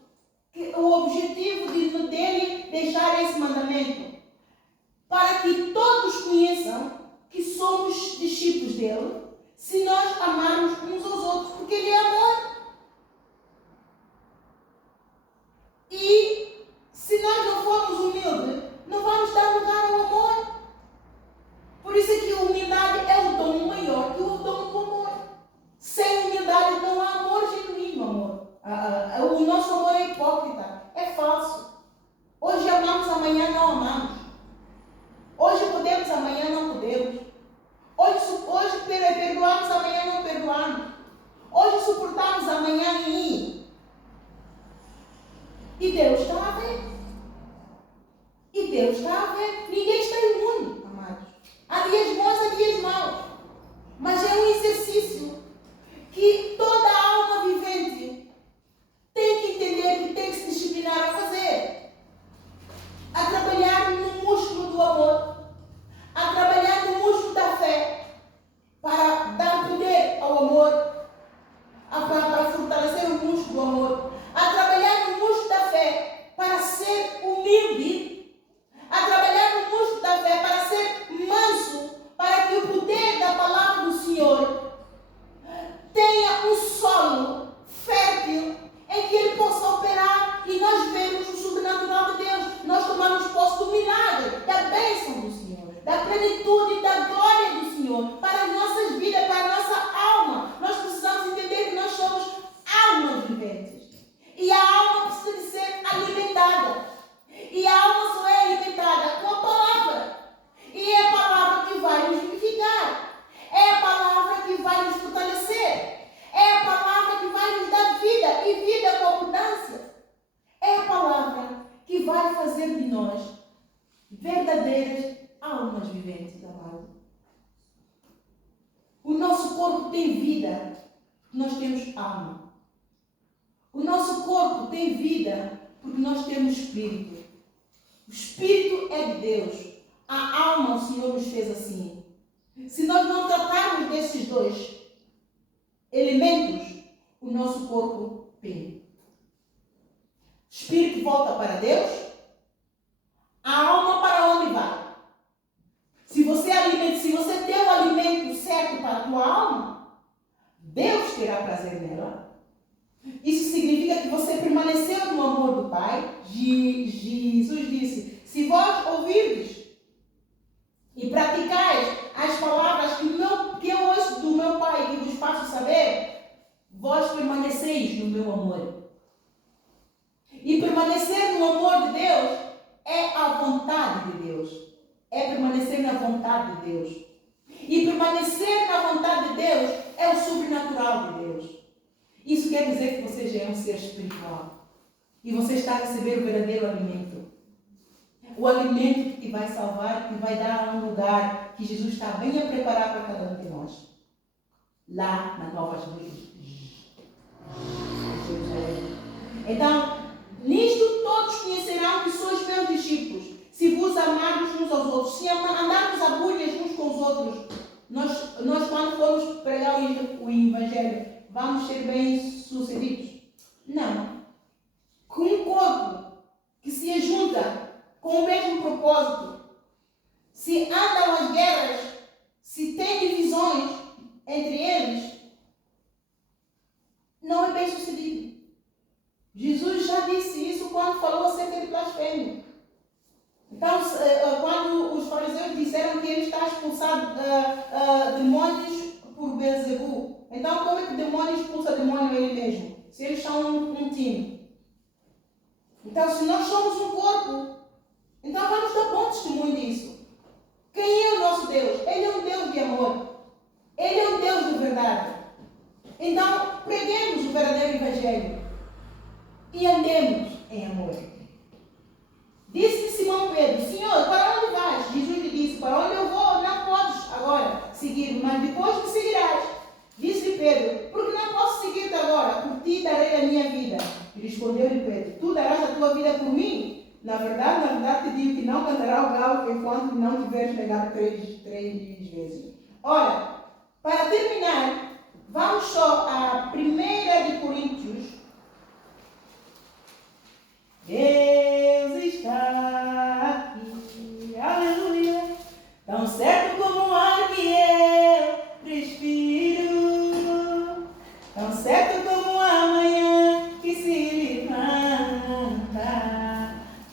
o objetivo dele deixar esse mandamento? Para que todos conheçam que somos discípulos dele, se nós amarmos uns aos outros, porque ele é amor. E se nós não formos humildes, não vamos dar lugar ao amor. Por isso é que a humildade é o dom maior que o dom do amor. Sem humildade não há amor genuíno, amor. O nosso amor é hipócrita, é falso. Hoje amamos, amanhã não amamos. Hoje podemos, amanhã não podemos. Hoje perdoamos, amanhã não perdoamos. Hoje suportamos, amanhã nem. E Deus está a ver. E Deus está a ver. Ninguém está imune, amados. Há dias bons, há dias maus. Mas é um exercício que toda alma vivente tem que entender, que tem que se disciplinar a fazer. A trabalhar no músculo do amor. A trabalhar no músculo da fé. Para dar poder ao amor. Para fortalecer o músculo do amor. A trabalhar no músculo da fé para ser humilde. A trabalhar no músculo da fé para ser manso. Para que o poder da palavra do Senhor tenha um solo fértil em que ele possa operar e nós vemos o sobrenatural de Deus. Nós tomamos posse do milagre, da bênção do Senhor, da plenitude e da glória do Senhor para as nossas vidas, para a nossa alma. Nós precisamos entender que nós somos almas viventes. E a alma precisa de ser alimentada. E a alma só é alimentada com a palavra. E é a palavra que vai nos vivificar. É a palavra que vai nos fortalecer. É a palavra que vai nos dar vida e vida com abundância. É a palavra que vai fazer de nós verdadeiras almas viventes, amado. O nosso corpo tem vida, nós temos alma. O nosso corpo tem vida porque nós temos espírito. O espírito é de Deus. A alma, o Senhor nos fez assim. Se nós não tratarmos desses dois elementos, o nosso corpo pende. O espírito volta para Deus, a alma para onde vai? Se você der o alimento certo para a tua alma, Deus terá prazer nela. Isso significa que você permaneceu no amor do Pai. Jesus disse: se vós ouvirdes e praticais as palavras que eu ouço do meu Pai, que vos faço saber, vós permaneceis no meu amor. E permanecer no amor de Deus é a vontade de Deus. É permanecer na vontade de Deus. E permanecer na vontade de Deus é o sobrenatural de Deus. Isso quer dizer que você já é um ser espiritual. E você está a receber o verdadeiro alimento. O alimento que te vai salvar, que vai dar um lugar que Jesus está bem a preparar para cada um de nós. Lá na Nova Jerusalém. Então, nisto todos conhecerão que sois meus discípulos, se vos amarmos uns aos outros, se andarmos a bulhas uns com os outros. Nós quando formos pregar o Evangelho, vamos ser bem sucedidos? Não. Com um corpo que se ajunta com o mesmo propósito, se andam as guerras, se tem divisões entre eles, não é bem sucedido. Jesus já disse isso quando falou acerca de blasfêmia. Então, quando os fariseus disseram que ele está expulsando demônios por Beelzebul, então como é que demônio expulsa demônio ele mesmo? Se eles são um time. Então, se nós somos um corpo, então vamos dar bom testemunho disso. Quem é o nosso Deus? Ele é um Deus de amor. Ele é um Deus de verdade. Então, preguemos o verdadeiro Evangelho e andemos em amor. Disse Simão Pedro: Senhor, para onde vais? Jesus lhe disse: para onde eu vou, não podes agora seguir, mas depois me seguirás. Disse-lhe Pedro: porque não posso seguir-te agora? Por ti darei a minha vida. E respondeu-lhe Pedro: tu darás a tua vida por mim? Na verdade te digo que não cantará o galo enquanto não tiveres negado três vezes. Ora, para terminar, vamos só a 1 Coríntios. Deus está aqui, aleluia, tão certo como o ar que eu respiro, tão certo como a manhã que se levanta,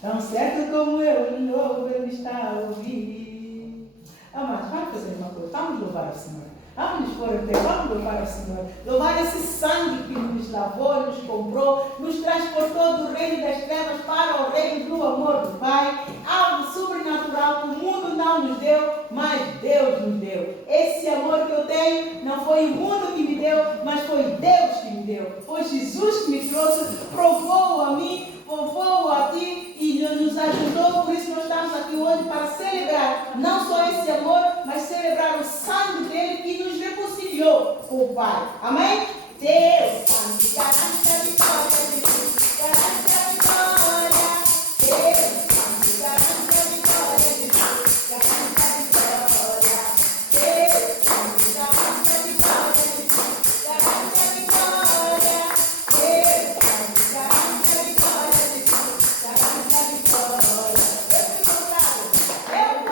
tão certo como eu de novo ele está a ouvir. Amados, vamos fazer uma coisa, vamos louvar o Senhor. Vamos nos pôr em pé, vamos louvar o Senhor. Louvar esse sangue que nos lavou, nos comprou, nos transportou do reino das trevas para o reino do amor do Pai. Algo sobrenatural que o mundo não nos deu, mas Deus nos deu. Esse amor que eu tenho não foi o mundo que me deu, mas foi Deus que me deu. Foi Jesus que me trouxe, provou a mim, provou a ti e nos ajudou. Por isso nós estamos aqui hoje para celebrar não só esse amor, mas celebrar o sangue dele que nos reconciliou com o Pai. Amém? Deus, sangue, garante a vitória de Jesus, garante a vitória. Deus, sangue, garante a vitória de Jesus, garante a vitória. Deus, sangue, garante a vitória de Jesus, garante a vitória. Deus, sangue, garante a vitória de Jesus, garante a vitória. Eu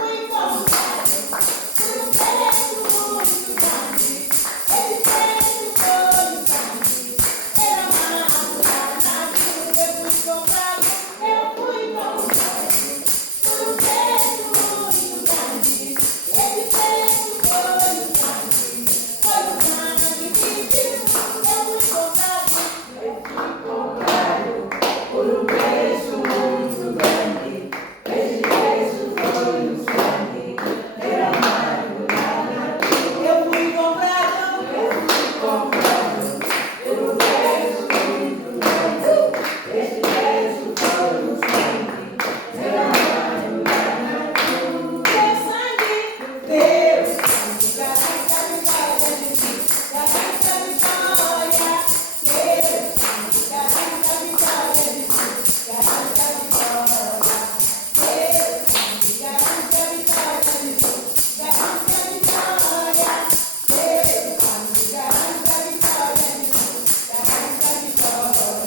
fui comprado por um preço muito grande. Esse preço foi o sangue derramado lá na cruz. Eu fui comprado por um preço muito grande. Esse preço foi o sangue de Jesus. Eu fui comprado por um preço muito grande. Esse preço foi o sangue derramado lá na cruz. Eu fui comprado por um preço muito grande. Esse preço foi o sangue derramado lá na cruz. Teu sangue, garante a vitória de Jesus, garante a vitória. Deus, sangue, garante a vitória de Jesus, garante a vitória. Deus, sangue, garante a vitória de Jesus, garante a vitória. Deus, sangue, garante a vitória de Jesus, garante a vitória.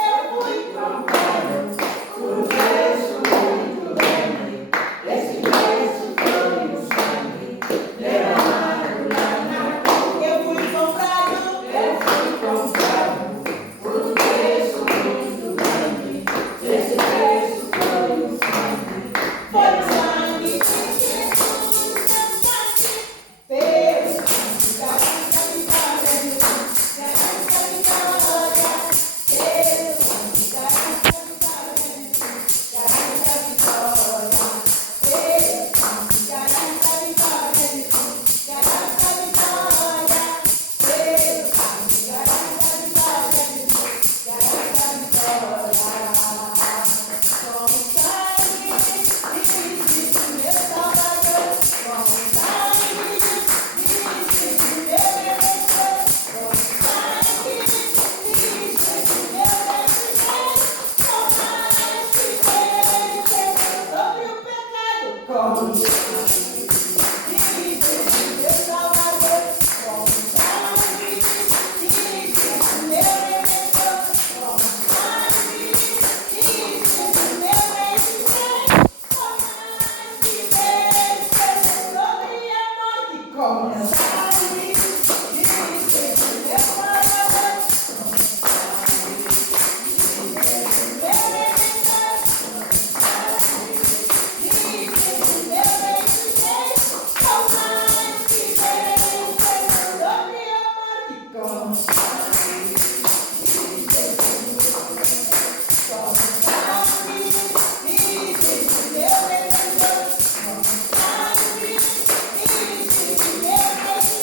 Eu fui comprado por um preço muito grande. Esse preço foi o sangue derramado lá na cruz. Eu fui comprado por um preço muito grande. Esse preço foi o sangue. Foi o sangue de Jesus, meu sangue. Deus, sangue, garante a vitória de Jesus, garante a vitória. Deus, sangue, garante a vitória de Jesus, garante a vitória. Deus, sangue, garante a vitória de Jesus, garante a vitória. Deus, sangue, garante a vitória de Jesus, garante a vitória. Com o sangue de Jesus, meu Salvador, com o sangue de Jesus, meu Redentor, com o sangue de Jesus, meu Redentor, com mais que vencer sobre o pecado, com o sangue de Jesus, meu Salvador, com o sangue de Jesus, meu Redentor, com o sangue de Jesus, meu Redentor, com mais que vencer sobre a morte, com o sangue de Jesus, meu Salvador, com o sangue de Jesus, meu Redentor, com o sangue de Jesus, meu Redentor, com mais que vencer sobre a morte, com o sangue de Jesus, com o sangue de Jesus, meu Redentor, com o sangue de Jesus, meu Redentor.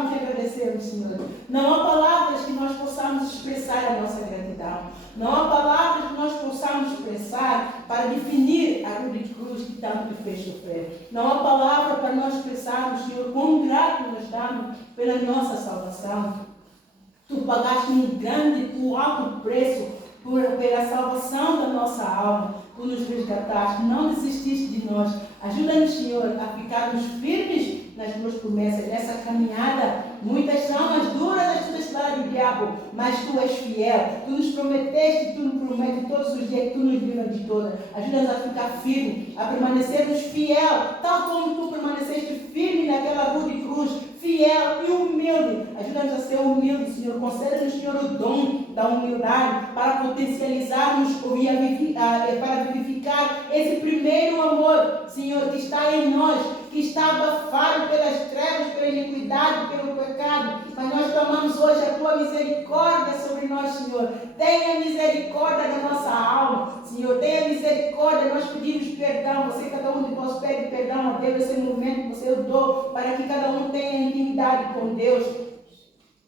louvamos e agradecemos, Senhor. Não há palavras que nós possamos expressar a nossa gratidão. Não há palavras que nós possamos expressar para definir a cruz de cruz que tanto te fez sofrer. Não há palavra para nós expressarmos, Senhor, quão grato nos damos pela nossa salvação. Tu pagaste um alto preço pela salvação da nossa alma. Tu nos resgataste, não desististe de nós. Ajuda-nos, Senhor, a ficarmos firmes nas tuas promessas, nessa caminhada. Muitas são as duras as tuas estradas do diabo, mas tu és fiel. Tu nos prometeste, tu nos prometes todos os dias que tu nos livras de todas. Ajuda-nos a ficar firmes, a permanecermos fiel, tal como tu permaneceste firme naquela cruz, fiel e humilde. Ajuda-nos a ser humildes, Senhor. Concede-nos, Senhor, o dom da humildade para potencializarmos para vivificar esse primeiro amor, Senhor, que está em nós, que está abafado pelas trevas, pela iniquidade, pelo pecado. Mas nós clamamos hoje a tua misericórdia sobre nós, Senhor. Tenha misericórdia da nossa alma, Senhor. Tenha misericórdia. Nós pedimos perdão. Você, cada um de nós pede perdão a Deus. Esse momento que você deu para que cada um tenha intimidade com Deus.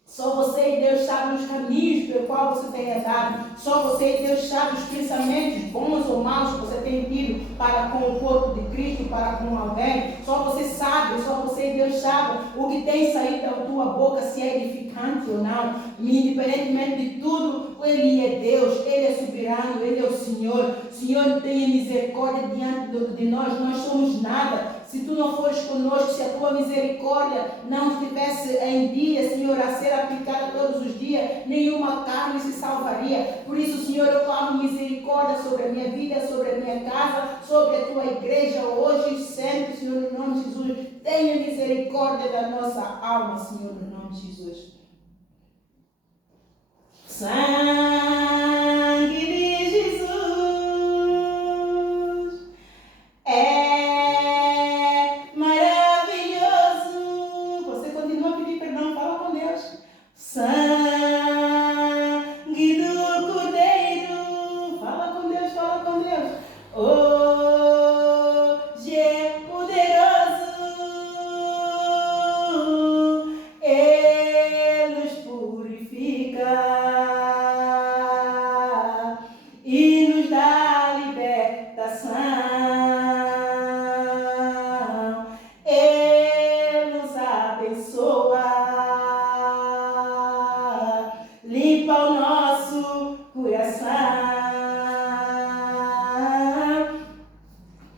Só você e Deus sabem os caminhos pelo qual você tem andado. Só você e Deus sabem os pensamentos bons ou maus que você tem tido para com o corpo de Cristo, para com alguém. Só você sabe, só você e Deus sabem o que tem saído da tua boca, se é edificante ou não. Independentemente de tudo, Ele é Deus, Ele é soberano, Ele é o Senhor. Senhor, tenha misericórdia diante de nós, nós somos nada. Se tu não fores conosco, se a tua misericórdia não estivesse em dia, Senhor, a ser aplicada todos os dias, nenhuma carne se salvaria. Por isso, Senhor, eu clamo misericórdia sobre a minha vida, sobre a minha casa, sobre a tua igreja, hoje e sempre, Senhor, no nome de Jesus. Tenha misericórdia da nossa alma, Senhor, no nome de Jesus. Sangue de Jesus é maravilhoso. Você continua a pedir perdão, fala com Deus. Sangue do Cordeiro, fala com Deus, fala com Deus. Hoje é poderoso, Ele nos purifica e nos dá libertação. Ele nos abençoa, limpa o nosso coração.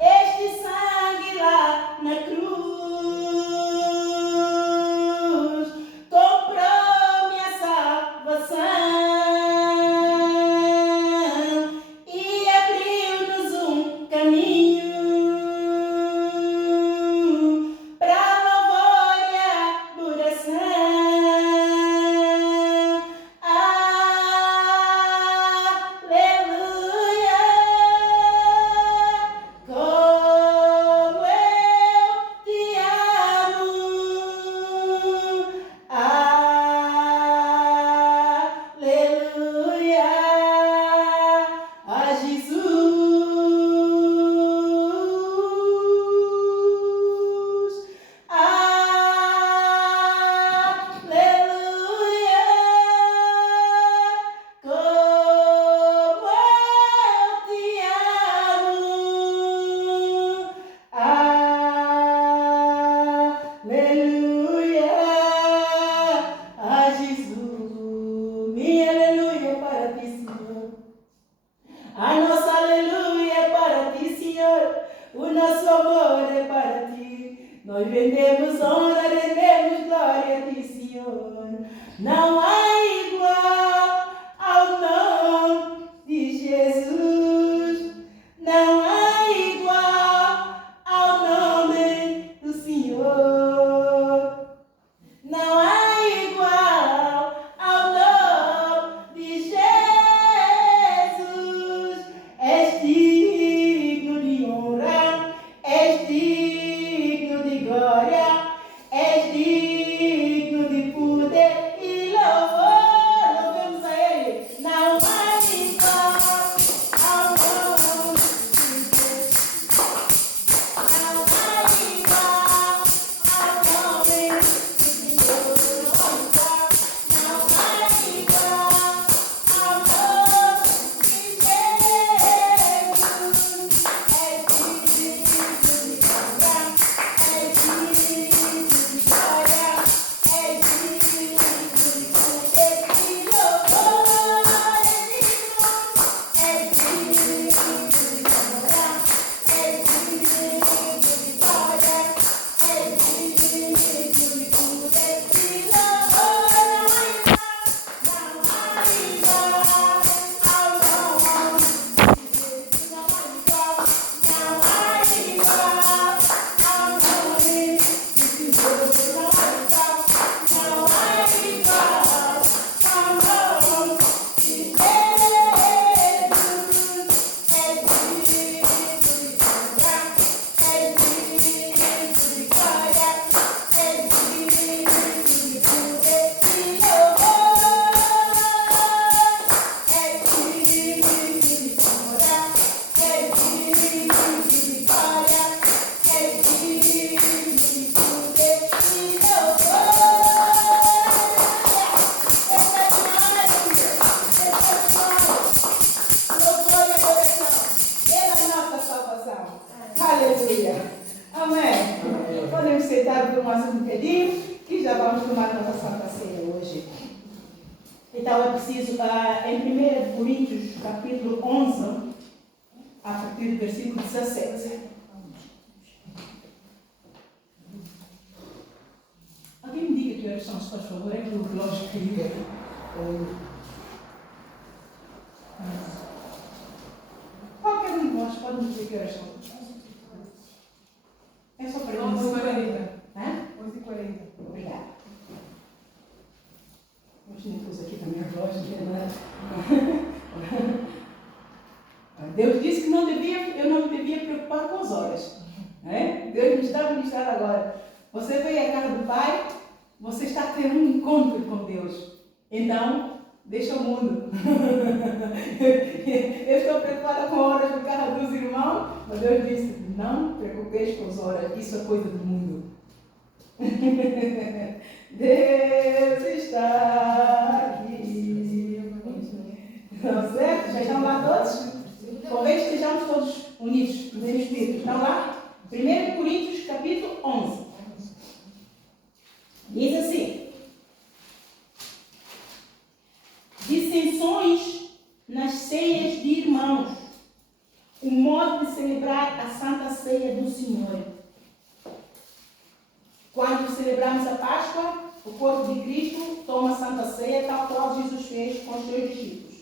Este sangue lá na cruz comprou minha salvação e abriu-nos um caminho para louvor e adoração. Aleluia! Como eu te amo! Aleluia! A Jesus! Aleluia! Como eu te amo! Aleluia! A Jesus! Minha aleluia é para ti, Senhor. A nossa aleluia é para ti, Senhor. O nosso amor é para ti. Nós rendemos honra, rendemos glória a ti, Senhor. Não há igual ao nome de Jesus. Não há igual ao nome do Senhor. Não há igual ao nome de Jesus. És digno de honra, és digno de glória, és digno de poder e louvor. Louvemos a Ele. Não há igual ao nome de Jesus. Não há igual ao nome de Jesus. vamos tomar nossa Santa Ceia hoje. Então é preciso, em 1 Coríntios, capítulo 11, a partir do versículo 17. Alguém me diga que horas são, se faz favor, é que o relógio caiu. Qualquer um de nós pode me dizer que horas são. É só para mim. 11h40. Hã? 11h40. Obrigada. Hoje nem pus aqui também o relógio, né? Deus disse que eu não me devia preocupar com as horas. Né? Deus me está a ministrar agora. Você veio à casa do Pai, você está a ter um encontro com Deus. Então, deixa o mundo. Eu estou preocupada com horas por causa dos irmãos, mas Deus disse, não preocupeis com as horas, isso é coisa do mundo. Deus está aqui. Não, certo? Já estão lá todos? Convém que estejamos todos unidos no mesmo Espírito. Estão lá? 1 Coríntios, capítulo 11. Diz assim: dissensões nas ceias de irmãos, o modo de celebrar a Santa Ceia do Senhor. Quando celebramos a Páscoa, o corpo de Cristo toma a Santa Ceia, tal qual Jesus fez com os seus discípulos.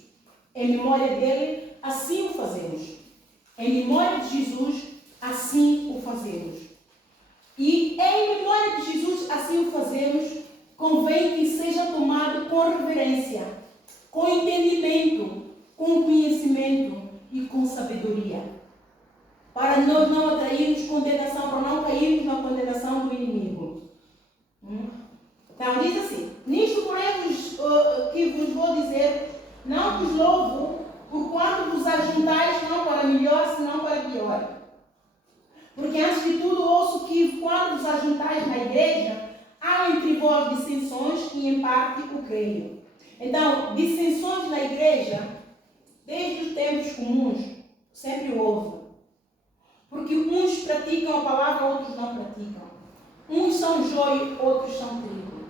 Em memória dele, assim o fazemos. Em memória de Jesus, assim o fazemos. E em memória de Jesus, assim o fazemos, convém que seja tomado com reverência, com entendimento, com conhecimento e com sabedoria, para nós não atrairmos condenação, para não cairmos na condenação do inimigo. Então diz assim: nisto, porém, que vos vou dizer, não vos louvo por quanto vos ajuntais não para melhor, senão para pior. Porque antes de tudo ouço que quando vos ajuntais na igreja, há entre vós dissensões e em parte o creio. Então, dissensões na igreja, desde os tempos comuns, sempre houve. Porque uns praticam a palavra, outros não praticam. Uns são joio, outros são trigo.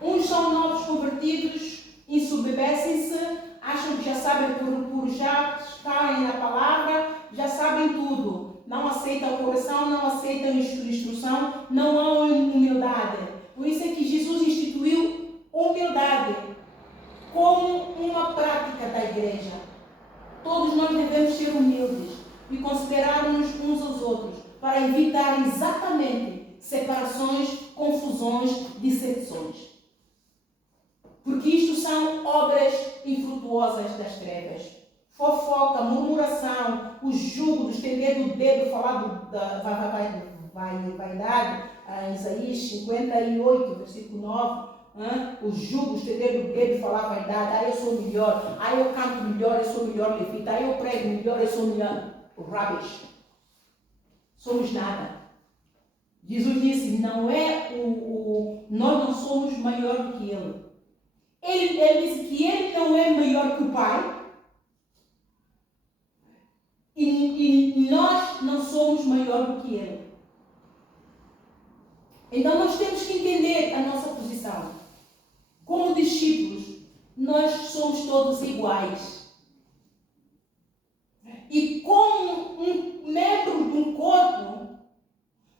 Uns são novos convertidos, ensubebecem-se, acham que já sabem por já estarem na palavra, já sabem tudo. Não aceitam o coração, não aceitam instrução, não há humildade. Por isso é que Jesus instituiu humildade como uma prática da igreja. Todos nós devemos ser humildes e considerar-nos uns aos outros para evitar exatamente separações, confusões, dissensões. Porque isto são obras infrutuosas das trevas. Fofoca, murmuração, o jugo, estender do dedo, falar da vaidade, Isaías 58, versículo 9, o jugo, estender do dedo, falar vaidade, eu sou melhor, eu canto melhor, eu sou melhor levita, eu prego melhor, eu sou melhor, rubbish. Somos nada. Jesus disse, nós não somos maior do que Ele. Ele disse que Ele não é maior que o Pai. E nós não somos maior do que Ele. Então nós temos que entender a nossa posição. Como discípulos, nós somos todos iguais. E como um membro de um corpo,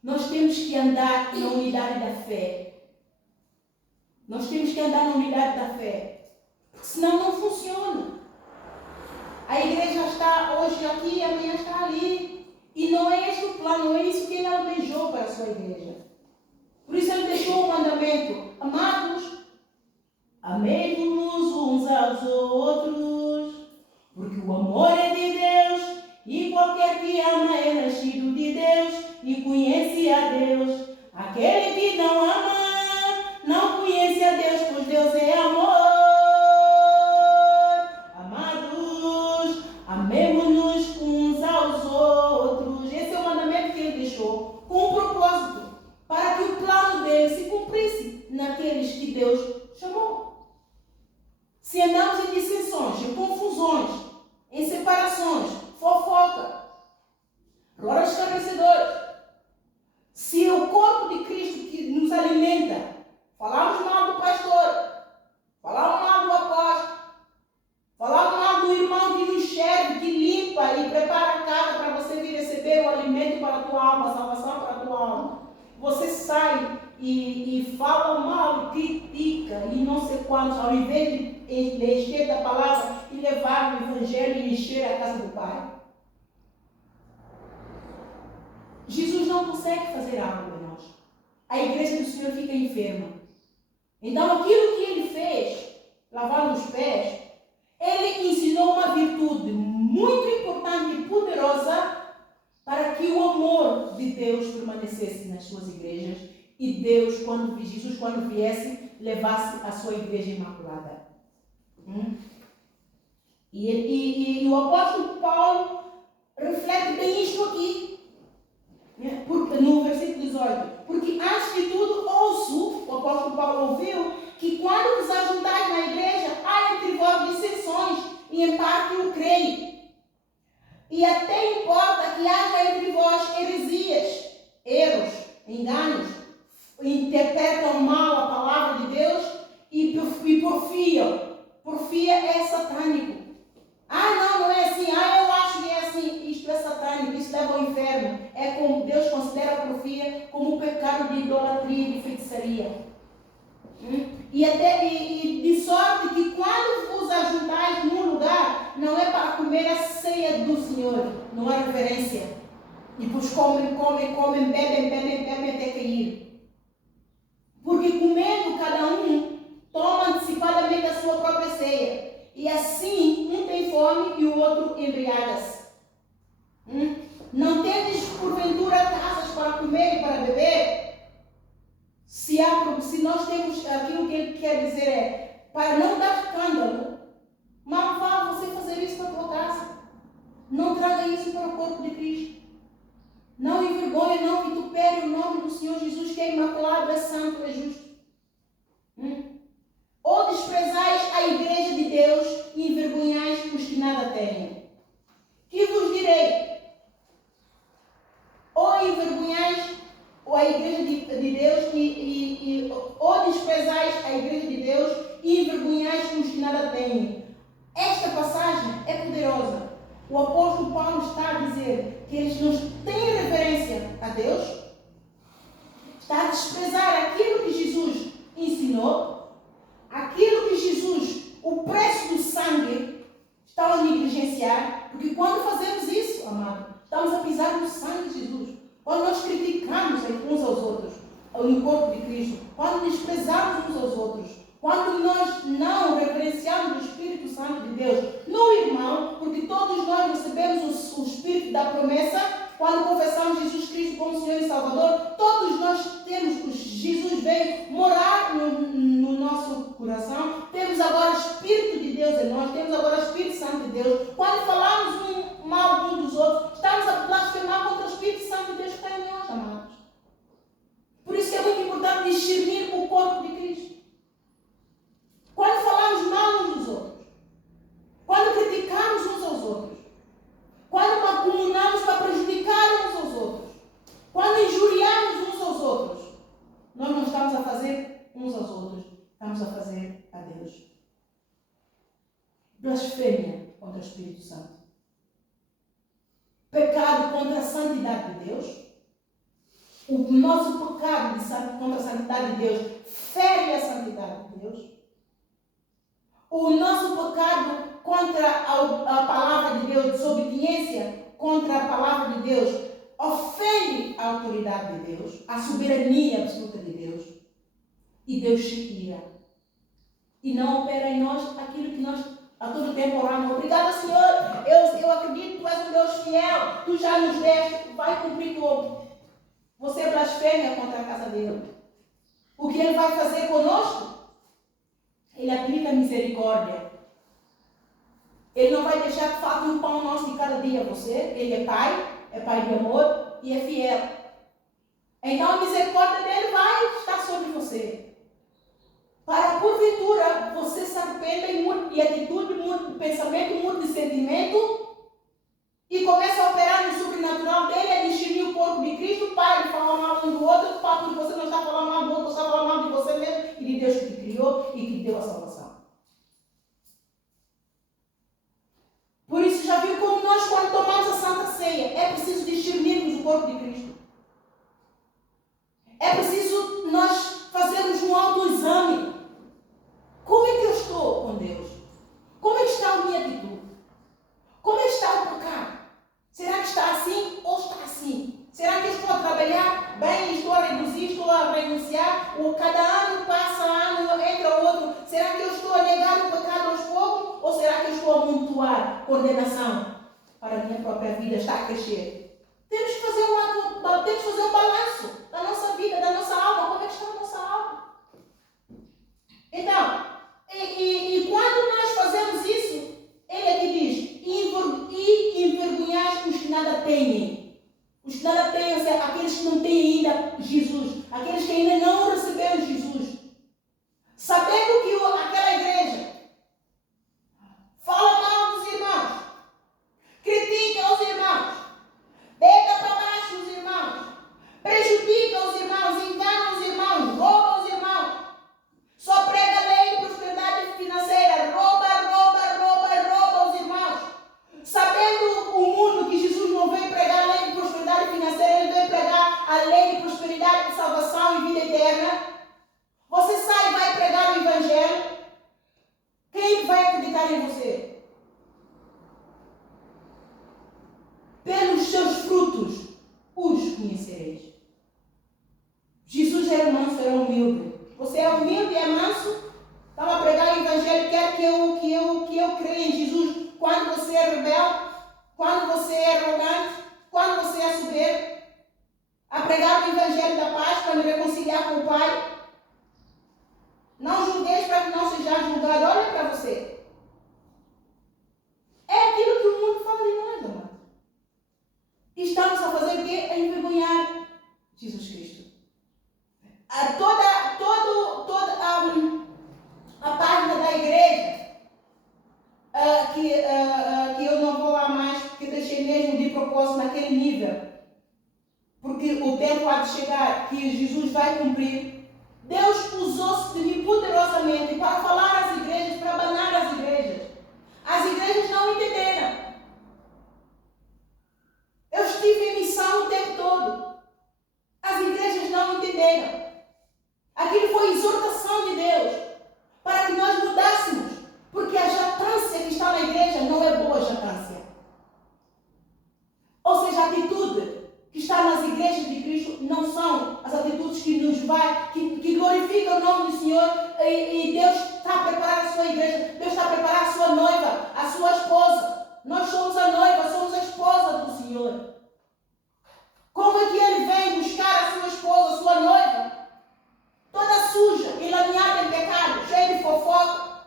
nós temos que andar na unidade da fé. Nós temos que andar na unidade da fé. Porque senão não funciona. A igreja está hoje aqui e amanhã está ali. E não é este o plano, não é isso que Ele almejou para a sua igreja. Por isso Ele deixou o mandamento: amados, amemos-nos uns aos outros, porque o amor é de Deus, e qualquer que ama é nascido de Deus e conhece a Deus. Aquele que não ama, não conhece a Deus, pois Deus é amor. Amados, amemo-nos uns aos outros. Esse é o mandamento que Ele deixou, com um propósito, para que o plano dele se cumprisse naqueles que Deus chamou. Se andamos em dissensões, em confusões, em separações, fofoca, agora esclarecedores, se o corpo de Cristo que nos alimenta pica e não sei quantos, ao invés de encher da palavra e levar o evangelho e encher a casa do Pai. Jesus não consegue fazer algo em nós. A igreja do Senhor fica enferma. Então aquilo que ele fez, lavando os pés, ele ensinou uma virtude muito importante e poderosa para que o amor de Deus permanecesse nas suas igrejas e Jesus, quando viesse, levasse a sua igreja imaculada. E o apóstolo Paulo reflete bem isto aqui. No versículo 18. Porque antes de tudo ouço, o apóstolo Paulo ouviu, que quando vos ajuntais na igreja, há entre vós dissensões, e em parte o creio. E até importa que haja entre vós heresias, erros, enganos, interpretam mal a palavra de Deus e porfiam. Porfia é satânico. Não é assim. Eu acho que é assim. Isto é satânico, isto leva ao inferno. É como Deus considera a porfia como um pecado de idolatria e de feitiçaria. E de sorte que quando vos ajuntais num lugar, não é para comer a ceia do Senhor, não há reverência. E depois comem, bebem até cair. Porque comendo cada um, toma antecipadamente a sua própria ceia. E assim, um tem fome e o outro embriaga-se. Não tendes porventura casas para comer e para beber? Se nós temos aquilo que ele quer dizer é, para não dar escândalo, mal vá você fazer isso para a tua casa. Não traga isso para o corpo de Cristo. Não envergonhe, não vitupere o nome do Senhor Jesus, que é imaculado, é santo, é justo. Ou desprezais a igreja de Deus e envergonhais os que nada têm. Que vos direi? Ou envergonhais a igreja de Deus ou desprezais a igreja de Deus e envergonhais os que nada têm. Esta passagem é poderosa. O apóstolo Paulo está a dizer que eles não têm reverência a Deus, está a desprezar aquilo que Jesus ensinou, aquilo que Jesus, o preço do sangue, está a negligenciar, porque quando fazemos isso, amado, estamos a pisar no sangue de Jesus. Quando nós criticamos uns aos outros, no corpo de Cristo, quando desprezamos uns aos outros, quando nós não reverenciamos o Espírito Santo de Deus no irmão, porque todos nós recebemos o Espírito da promessa, quando confessamos Jesus Cristo como Senhor e Salvador, todos nós temos, Jesus veio morar no nosso coração, temos agora o Espírito de Deus em nós, temos agora o Espírito Santo de Deus. Quando falamos mal uns dos outros, estamos a blasfemar contra o Espírito Santo de Deus que está em nós, amados. Por isso que é muito importante discernir o corpo de Cristo. Quando falamos mal uns dos outros, quando criticamos uns aos outros, quando macumunamos para prejudicar uns aos outros, quando injuriamos uns aos outros, nós não estamos a fazer uns aos outros, estamos a fazer a Deus. Blasfêmia contra o Espírito Santo. Pecado contra a santidade de Deus. O nosso pecado contra a santidade de Deus fere a santidade de Deus. O nosso pecado contra a palavra de Deus, desobediência contra a palavra de Deus, ofende a autoridade de Deus, a soberania absoluta de Deus. E Deus se ira. E não opera em nós aquilo que nós a todo tempo oramos. Obrigada, Senhor. Eu acredito que Tu és um Deus fiel. Tu já nos deste. Vai cumprir tudo. Você blasfêmia contra a casa dele. O que Ele vai fazer conosco? Ele aplica misericórdia. Ele não vai deixar que falte um pão nosso de cada dia a você. Ele é pai de amor e é fiel. Então a misericórdia dele vai estar sobre você. Para porventura você se arrependa e mude de atitude, mude de pensamento, mude de sentimento e começa a operar no sobrenatural dele, a discernir o corpo de Cristo, para de falar mal um do outro, porque você não está falando mal do outro, você está falando mal de você mesmo e de Deus que te criou e que te deu a salvação. Por isso, já viu como nós, quando tomamos a Santa Ceia, é preciso discernirmos o corpo de Cristo. É preciso nós fazermos um autoexame. cultuar condenação para a minha própria vida estar a crescer. Temos que fazer um balanço da nossa vida, da nossa alma. Como é que está a nossa alma? Então, e quando nós fazemos isso, ele aqui diz, e envergonhar os que nada têm. Os que nada têm, ou seja, aqueles que não têm ainda Jesus, aqueles que ainda não receberam Jesus. Sabendo que aquela igreja fala mal dos irmãos, critica os irmãos, deita para baixo os irmãos, prejudica os irmãos, engana os irmãos, rouba os irmãos, só prega lei e prosperidade financeira, rouba os irmãos. Sabendo o mundo que Jesus não veio pregar a lei de prosperidade financeira, ele veio pregar a lei de prosperidade, de salvação e vida eterna. Você sai e vai pregar o evangelho. Quem vai acreditar em você? Pelos seus frutos os conhecereis. Jesus era manso, era humilde. Você é humilde e é manso? Estava a pregar o evangelho, quer que eu creia em Jesus. Quando você é rebelde, quando você é arrogante, quando você é soberbo, a pregar o evangelho da paz para me reconciliar com o Pai. Não julgueis para que não seja julgado. Olha para você. É aquilo que o mundo fala de nós, amado. Estamos a fazer o quê? A envergonhar Jesus Cristo. Toda a página da igreja, que eu não vou lá mais, porque deixei mesmo de propósito naquele nível. Porque o tempo há de chegar que Jesus vai cumprir. Deus usou-se de mim poderosamente para falar às igrejas, para abanar as igrejas. As igrejas não entenderam. Eu estive em missão o tempo todo. As igrejas não entenderam. Aquilo foi exortação de Deus para que nós mudássemos. Porque a jactância que está na igreja não é boa jactância. Ou seja, a atitude que está nas igrejas de Cristo não são as atitudes que glorificam o nome do Senhor, e Deus está a preparar a sua igreja, Deus está a preparar a sua noiva, a sua esposa. Nós somos a noiva, somos a esposa do Senhor. Como é que Ele vem buscar a sua esposa, a sua noiva? Toda suja, enlameada em pecado, cheia de fofoca,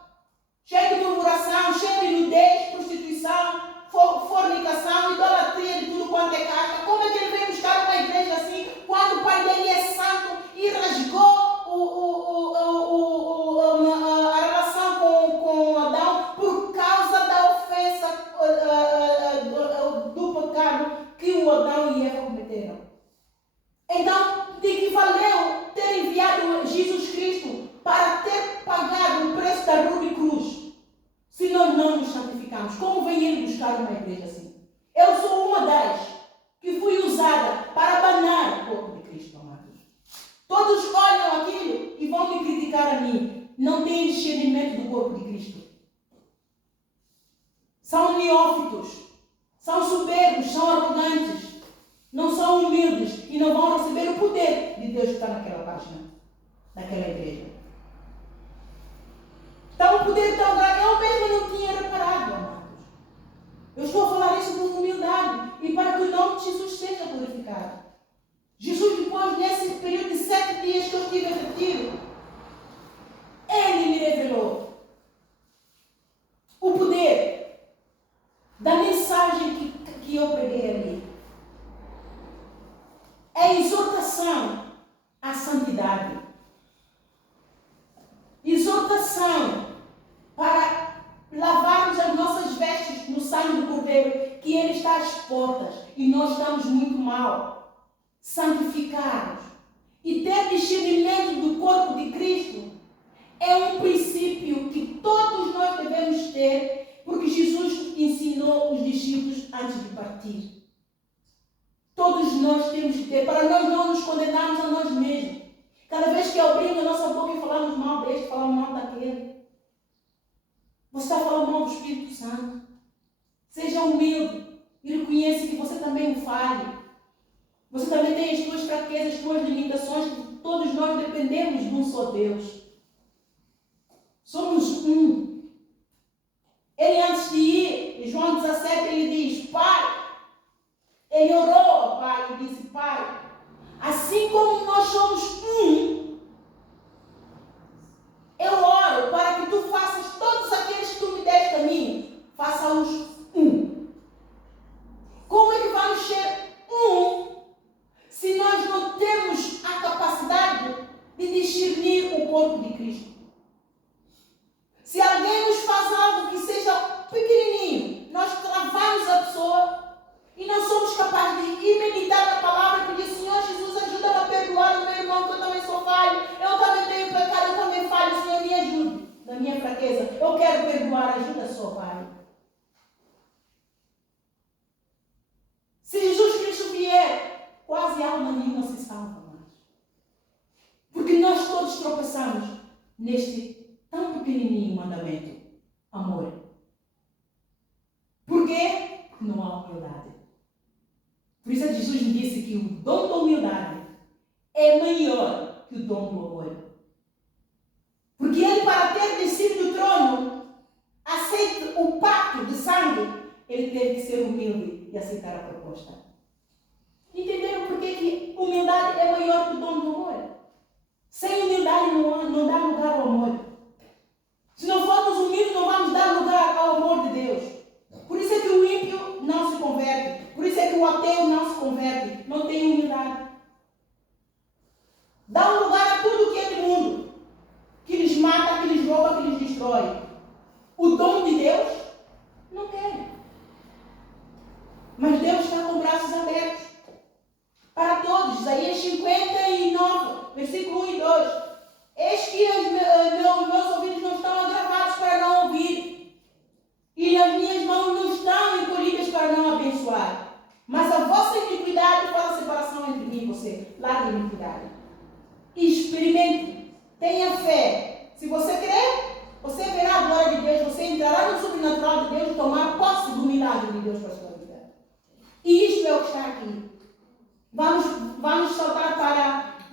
cheia de murmuração, cheia de nudez, prostituição, fornicação, idolatria de tudo quanto é casta. Como é que ele vem buscar uma igreja assim, quando o pai dele é santo e rasgou a relação com Adão por causa da ofensa do pecado que o Adão e Eva cometeram? Então, de que valeu ter enviado Jesus Cristo para ter pagado o preço da rude cruz, se nós não nos santificamos? Como vem Ele buscar uma igreja assim? Eu sou uma das que fui usada para abanar o corpo de Cristo, amados. Todos olham aquilo e vão me criticar a mim. Não têm discernimento do corpo de Cristo. São neófitos, são soberbos, são arrogantes, não são humildes e não vão receber o poder de Deus que está naquela página, naquela igreja. Então o poder tão grande, eu mesmo não tinha reparado, amados. Eu estou a falar isso com humildade e para que o nome de Jesus seja glorificado. Jesus, depois, nesse período de 7 dias que eu estive em retiro, Ele me revelou o poder da mensagem que eu preguei ali. É exortação à santidade. Exortação para lavarmos as nossas vestes no sangue do Cordeiro, que Ele está às portas e nós estamos muito mal. Santificados e ter discernimento do corpo de Cristo é um princípio que todos nós devemos ter, porque Jesus ensinou os discípulos antes de partir. Todos nós temos que ter, para nós não nos condenarmos a nós mesmos. Cada vez que abrimos a nossa boca e falamos mal deste, falamos mal daquele, você está falando mal do Espírito Santo. Seja humilde e reconheça que você também o falha. Você também tem as suas fraquezas, as suas limitações, que todos nós dependemos de um só Deus. Somos um. Ele, antes de ir em João 17, ele diz, Pai, ele orou ao Pai e disse, Pai, assim como nós somos um, eu oro para que tu faças todos aqueles que tu me deste a mim, faça-os um. Como é que vamos ser um se nós não temos a capacidade de discernir o corpo de Cristo? Se alguém nos faz algo que seja pequenininho, nós travamos a pessoa e não somos capazes de meditar na palavra e pedir, Senhor Jesus, ajuda-me a perdoar o meu irmão, que eu também sou falho, eu também tenho pecado, eu também falho, Senhor, me ajude na minha fraqueza, eu quero perdoar, ajuda só, Pai. Se Jesus Cristo vier, quase alma nenhuma se salva mais. Porque nós todos tropeçamos neste tão pequenininho mandamento, amor. Por quê? Porque não há humildade. Por isso Jesus me disse que o dom da humildade é maior que o dom do amor. Porque ele, para ter descido do trono, aceita o pacto de sangue, ele teve que ser humilde e aceitar a proposta. Entenderam por que humildade é maior que o dom do amor? Sem humildade não dá lugar ao amor. Se não formos humildes, não vamos dar lugar ao amor de Deus. Por isso é que o ímpio não se converte. Por isso é que o ateu não se converte. Não tem humildade. Dá um lugar a tudo que é do mundo. Que lhes mata, que lhes rouba, que lhes destrói. O dom de Deus não quer. Mas Deus está com braços abertos para todos. Isaías 59, versículo 1 e 2. Eis que meus ouvidos não estão agravados para não ouvir, e as minhas mãos não estão encolhidas para não abençoar. Mas a vossa iniquidade faz a separação entre mim e você. Larga a iniquidade. Experimente. Tenha fé. Se você crer, você verá a glória de Deus. Você entrará no sobrenatural de Deus e tomar posse do milagre de Deus para a sua vida. E isto é o que está aqui. Vamos saltar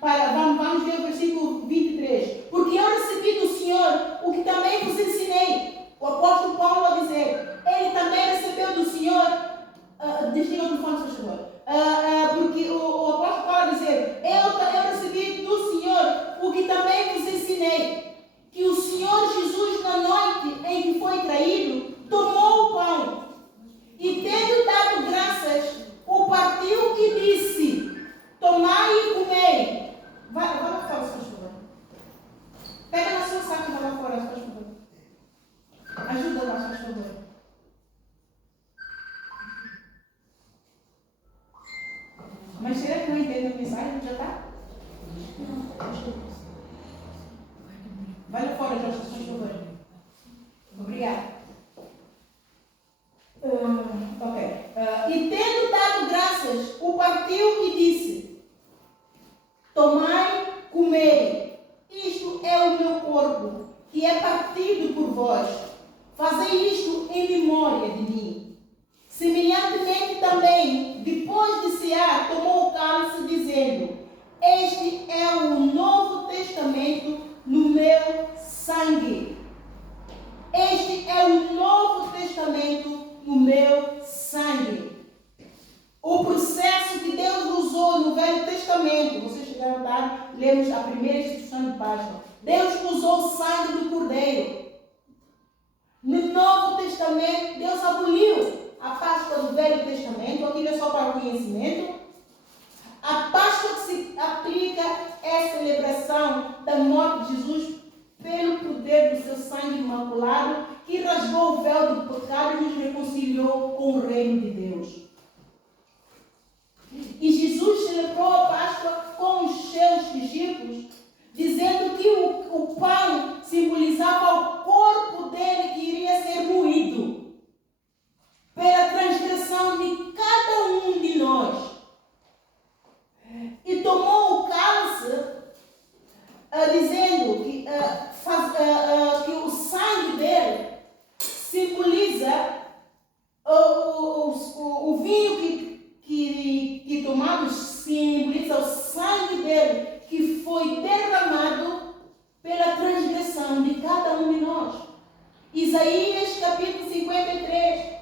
vamos ver o versículo 23. Porque eu recebi do Senhor o que também vos ensinei. O apóstolo Paulo a dizer, ele também recebeu do Senhor, desliga o telefone, por favor. Porque o apóstolo Paulo a dizer, eu recebi do Senhor o que também vos ensinei. Que o Senhor Jesus, na noite em que foi traído, tomou o pão e, tendo dado graças, o partiu e disse, tomai e comei. Vai lá fora, por favor. Pega na sua saca e vai lá fora, por favor. Ajuda lá, por favor. Mas será que não entende a mensagem? Já está? Vai lá fora, Jorge, por favor. Obrigada. Ok. E tendo dado graças, o partiu e disse, tomai, comei, isto é o meu corpo, que é partido por vós. Fazei isto em memória de mim. Semelhantemente também, depois de cear, tomou o cálice, dizendo, este é o Novo Testamento no meu sangue. Este é o Novo Testamento no meu sangue. O processo que Deus usou no Velho Testamento, vocês chegaram a dar, lemos a primeira instituição de Páscoa. Deus usou o sangue do Cordeiro. No Novo Testamento, Deus aboliu a Páscoa do Velho Testamento, aquilo é só para o conhecimento. A Páscoa que se aplica é a celebração da morte de Jesus pelo poder do seu sangue imaculado, que rasgou o véu do pecado e nos reconciliou com o reino de Deus. E Jesus celebrou a Páscoa com os seus discípulos, dizendo que o pão simbolizava o corpo dele que iria ser moído pela transgressão de cada um de nós. E tomou o cálice, dizendo que o sangue dele simboliza o vinho que tomamos, simboliza o sangue dele que foi derramado pela transgressão de cada um de nós. Isaías capítulo 53,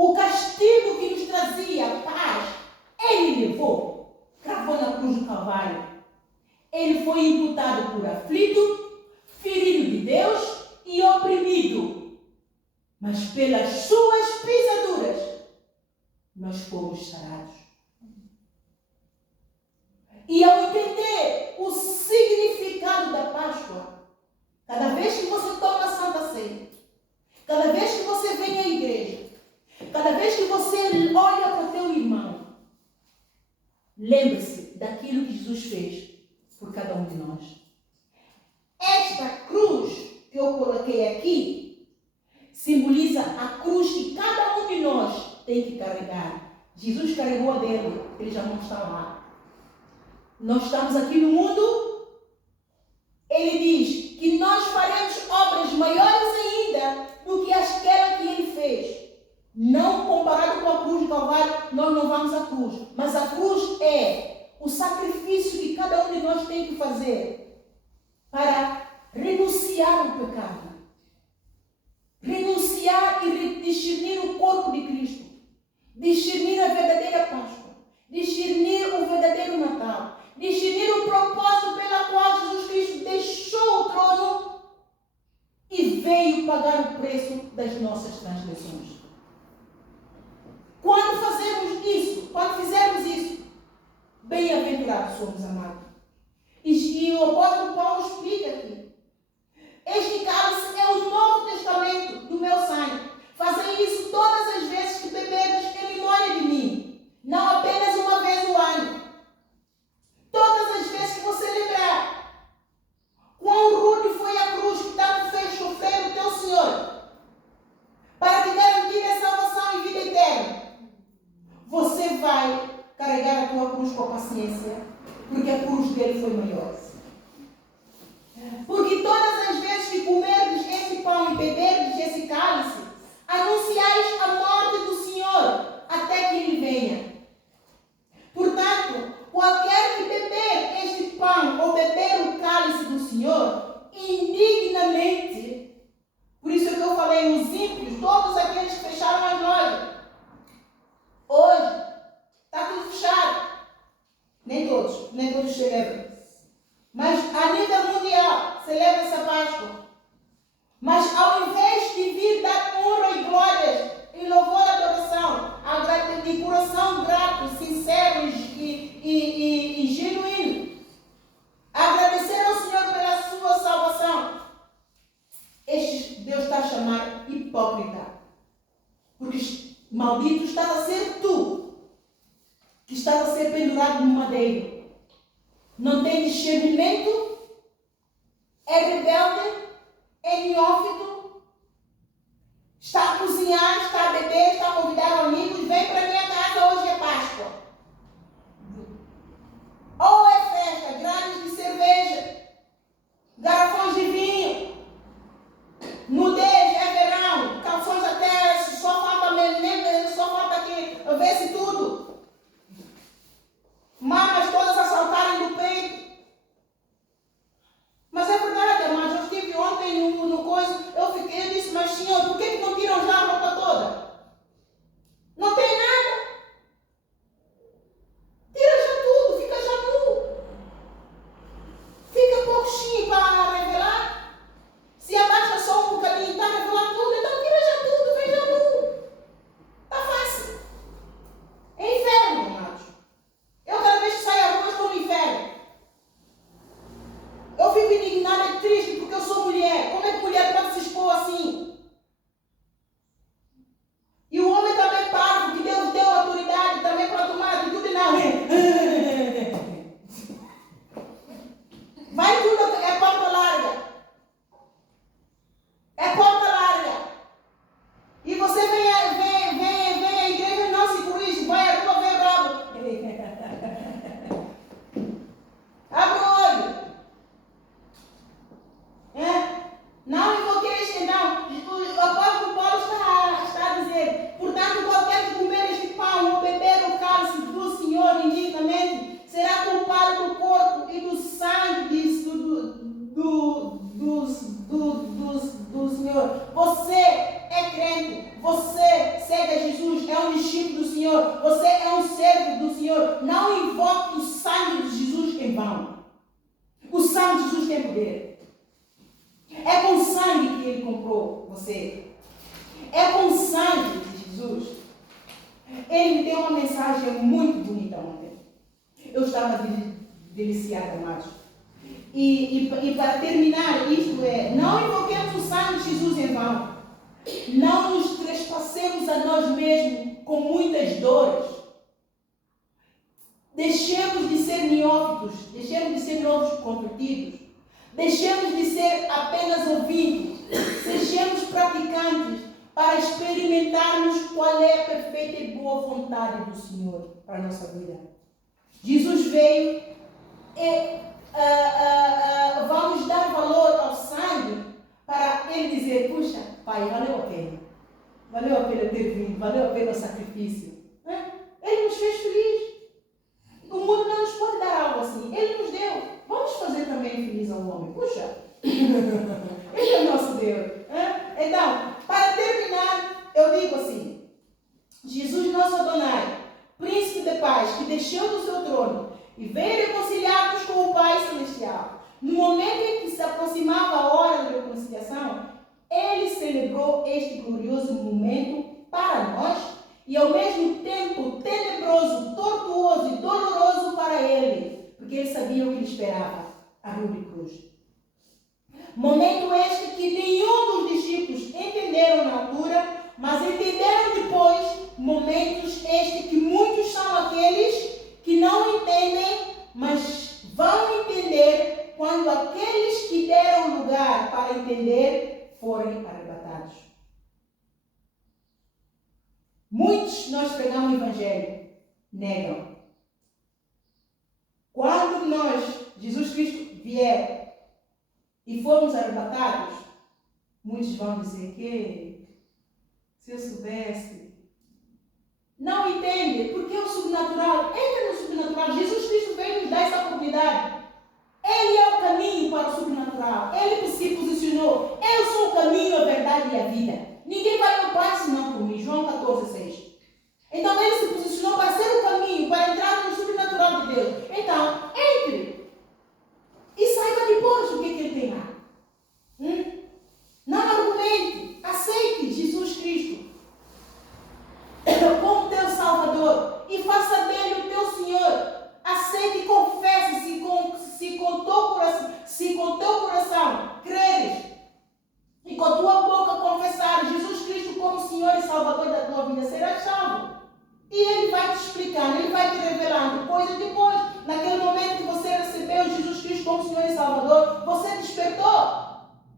O castigo que nos trazia paz, Ele levou, cravou na cruz do Calvário. Ele foi imputado por aflito, ferido de Deus e oprimido. Mas pelas suas pisaduras, nós fomos sarados. E ao entender o significado da Páscoa, cada vez que você toma a Santa Ceia, cada vez que você vem à igreja, cada vez que você olha para o teu irmão, lembre-se daquilo que Jesus fez por cada um de nós. Esta cruz que eu coloquei aqui simboliza a cruz que cada um de nós tem que carregar. Jesus carregou a dele, ele já não está lá. Nós estamos aqui no mundo, ele diz que nós faremos obras maiores ainda do que aquela que ele fez. Não comparado com a cruz do Calvário, nós não vamos à cruz. Mas a cruz é o sacrifício que cada um de nós tem que fazer para renunciar ao pecado. Renunciar e discernir o corpo de Cristo. Discernir a verdadeira Páscoa. Discernir o verdadeiro Natal. Discernir o propósito pela qual Jesus Cristo deixou o trono e veio pagar o preço das nossas transgressões. Quando fizermos isso, bem-aventurados somos, amados. E o apóstolo Paulo explica aqui. Este cálice é o Novo Testamento do meu sangue. Fazei isso todas as vezes que beberdes em memória de mim. Não apenas uma vez no ano. Todas as vezes que você lembrar quão rude foi a cruz que tanto fez sofrer o teu Senhor, para te garantir a salvação e vida eterna, você vai carregar a tua cruz com paciência, porque a cruz dele foi maior. Porque todas as vezes que comerdes esse pão e beberdes esse cálice, anunciais a morte do Senhor até que ele venha. Portanto, qualquer que beber este pão ou beber o cálice do Senhor, indignamente, por isso é que eu falei, os ímpios, todos aqueles que fecharam as lojas, hoje está tudo fechado. Nem todos celebram. Mas a nível mundial celebra-se a Páscoa. Mas ao invés de vir dar honra e glórias e louvor e adoração, de coração grato, sincero e genuíno, agradecer ao Senhor pela sua salvação, Deus está a chamar hipócrita. Porque maldito está a ser tu, que está a ser pendurado no madeiro. Não tem discernimento, é rebelde, é neófito, está a cozinhar, está a beber, está a convidar amigos, vem para minha casa, hoje é Páscoa. Ou é festa, grades de cerveja, garrafões de vinho, nudez, é verão, calções até, só falta aqui, vê-se tudo. Mamas todas a saltarem do peito. Mas é verdade, mas eu estive ontem no coisa, eu disse, mas Senhor, por que não tiram já a roupa toda? Não tem nada. Tira já tudo, fica já nu. Fica pouquinho para revelar. Se abaixa só um bocadinho, está a revelar tudo, então tira já tudo, vem já nu. Está fácil. É inferno, amados. Eu cada vez que saio à rua estou no inferno. Eu fico indignada e triste porque eu sou mulher. Como é que mulher pode se expor assim? E o homem também parvo, que Deus deu autoridade também para tomar atitude na rua. Vai tudo, é porta larga. É porta larga. E você vem à igreja e não se corrige. Vai à rua, vem bravo. Abre o olho. Não invoquei, não. O apóstolo Paulo está a dizer, portanto, qualquer que comer este pão ou beber o cálice do Senhor indignamente, será culpado do corpo e do sangue do Senhor. Você é crente, você segue segue a Jesus, é um discípulo do Senhor, você é um servo do Senhor, não invoque o sangue de Jesus em vão. O sangue de Jesus tem poder. É com sangue que Ele comprou você. É com sangue de Jesus. Ele me deu uma mensagem muito bonita ontem. Eu estava deliciada, amados. E para terminar, isto é, não invoquemos o sangue de Jesus em vão. Não nos trespassemos a nós mesmos com muitas dores. Deixemos de ser neófitos, deixemos de ser novos convertidos. Deixemos de ser apenas ouvintes. Sejamos praticantes para experimentarmos qual é a perfeita e boa vontade do Senhor para a nossa vida. Jesus veio e vamos dar valor ao sangue para Ele dizer, puxa, Pai, valeu a pena. Valeu a pena ter vindo, valeu a pena o sacrifício. Ele nos fez feliz. O mundo não nos pode dar algo assim. Ele nos deu. Vamos fazer também feliz ao homem. Puxa, Ele é o nosso Deus. Então, para terminar, eu digo assim, Jesus nosso Adonai, príncipe de paz, que desceu do seu trono e veio reconciliar-nos com o Pai Celestial. No momento em que se aproximava a hora da reconciliação, Ele celebrou este glorioso momento para nós e ao mesmo tempo tenebroso, tortuoso e doloroso para Ele, porque Ele sabia o que lhe esperava, a rude cruz. Momento este que nenhum dos discípulos entenderam na altura, mas entenderam depois. Momentos este que muitos são aqueles que não entendem, mas vão entender quando aqueles que deram lugar para entender forem arrebatados. Muitos nós pregamos o Evangelho, negam. Quando nós, Jesus Cristo, vier e formos arrebatados, muitos vão dizer que, se eu soubesse, não entende, porque é o sobrenatural. Entra no sobrenatural. Jesus Cristo veio nos dar essa oportunidade. Ele é o caminho para o sobrenatural. Ele se posicionou. Eu sou o caminho, a verdade e a vida. Ninguém vai ao Pai senão por mim. João 14:6. Então ele se posicionou para ser o caminho, para entrar no sobrenatural de Deus. Então, entre. E saiba depois o que ele tem lá. Não argumente. Aceite Jesus Cristo como teu Salvador e faça dele o teu Senhor. Aceite e confesse se com teu coração creres e com a tua boca confessares Jesus Cristo como Senhor e Salvador da tua vida, serás salvo. E Ele vai te explicando, Ele vai te revelando coisas depois. Naquele momento que você recebeu Jesus Cristo como Senhor e Salvador, você despertou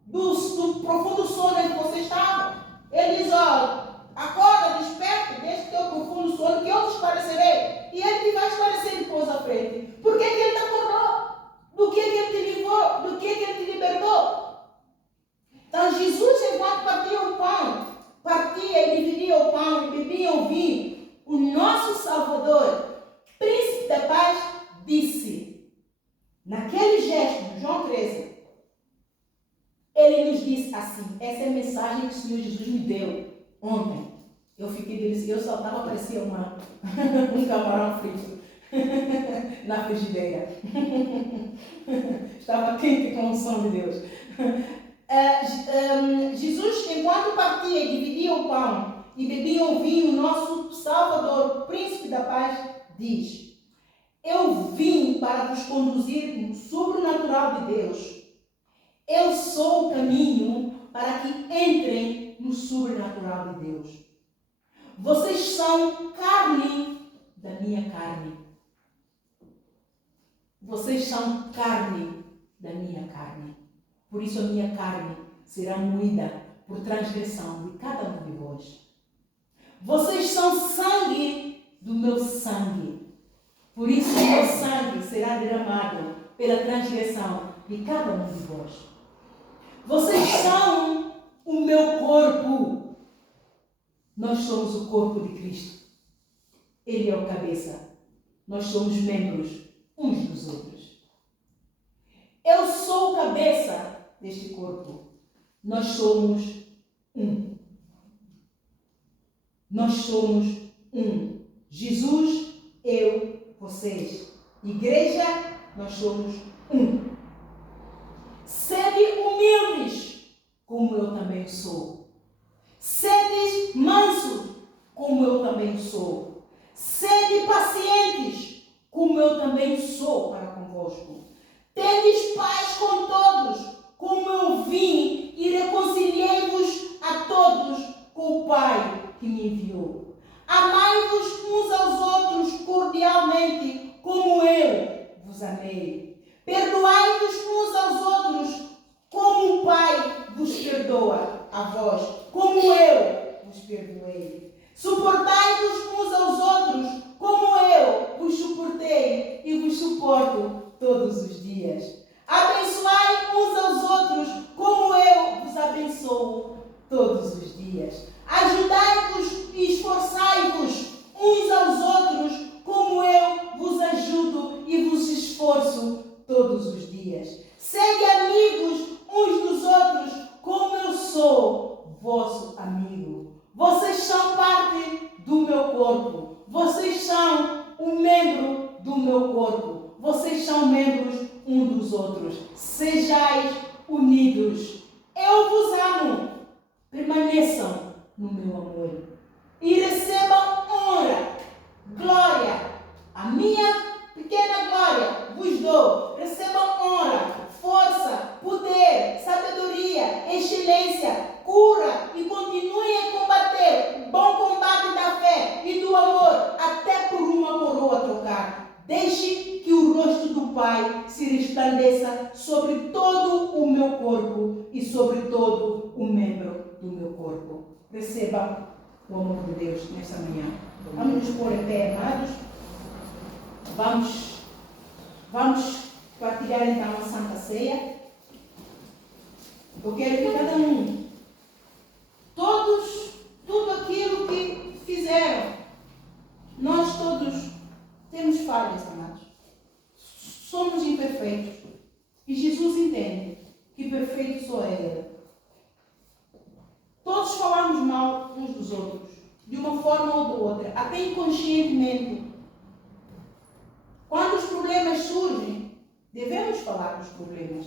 do profundo sono em que você estava. Ele diz, acorda, desperta deste teu profundo sono que eu te esclarecerei. E Ele te vai esclarecer depois à frente. Por que Ele te acordou? Do que Ele te livrou? Do que Ele te libertou? Então Jesus, enquanto partia o pão, partia e dividia o pão e bebia o vinho, o nosso Salvador, príncipe da paz, disse, naquele gesto de João 13, Ele nos disse assim, essa é a mensagem que o Senhor Jesus me deu ontem. Eu fiquei delicioso, eu saltava, parecia um camarão frito na frigideira. Estava quente com o som de Deus. Jesus, enquanto partia e dividia o pão e bebia o vinho, nosso Salvador, príncipe da paz, diz, eu vim para vos conduzir no sobrenatural de Deus. Eu sou o caminho para que entrem no sobrenatural de Deus. Vocês são carne da minha carne. Vocês são carne da minha carne. Por isso a minha carne será moída por transgressão de cada um de vós. Vocês são sangue do meu sangue. Por isso o meu sangue será derramado pela transgressão de cada um de vós. Vocês são o meu corpo. Nós somos o corpo de Cristo. Ele é o cabeça. Nós somos membros uns dos outros. Eu sou o cabeça deste corpo. Nós somos um. nós somos um. Jesus, eu, vocês. Igreja, nós somos um. Sede humildes, como eu também sou. Sede mansos, como eu também sou. Sede pacientes, como eu também sou para convosco. Tendes paz com todos, como eu vim e reconciliei-vos a todos com o Pai que me enviou. Amai-vos uns aos outros cordialmente, como eu vos amei. Perdoai-vos uns aos outros, como o Pai vos perdoa a vós, como eu vos perdoei. Suportai-vos uns aos outros, como eu vos suportei e vos suporto todos os dias. Abençoai uns aos outros, como eu vos abençoo todos os dias. Ajudai-vos e esforçai-vos uns aos outros, como eu vos ajudo e vos esforço todos os dias. Sede amigos uns dos outros, como eu sou vosso amigo. Vocês são parte do meu corpo. Vocês são um membro do meu corpo. Vocês são membros um dos outros. Sejais unidos. Eu vos amo. Permaneçam no meu amor. E recebam honra, glória. A minha pequena glória vos dou. Recebam honra, força, poder, sabedoria, excelência, cura e continuem a combater o bom combate da fé e do amor até por uma coroa trocar. Deixe que o rosto do Pai se resplandeça sobre todo o meu corpo e sobre todo o membro do meu corpo. Receba o amor de Deus nesta manhã. Vamos nos pôr em pé, amados. Vamos partilhar então a Santa Ceia. Eu quero que cada um, tudo aquilo que fizeram, nós todos temos falhas, amados. Somos imperfeitos. E Jesus entende que perfeito só é Ele. Todos falamos mal uns dos outros, de uma forma ou de outra, até inconscientemente. Quando os problemas surgem, devemos falar dos problemas.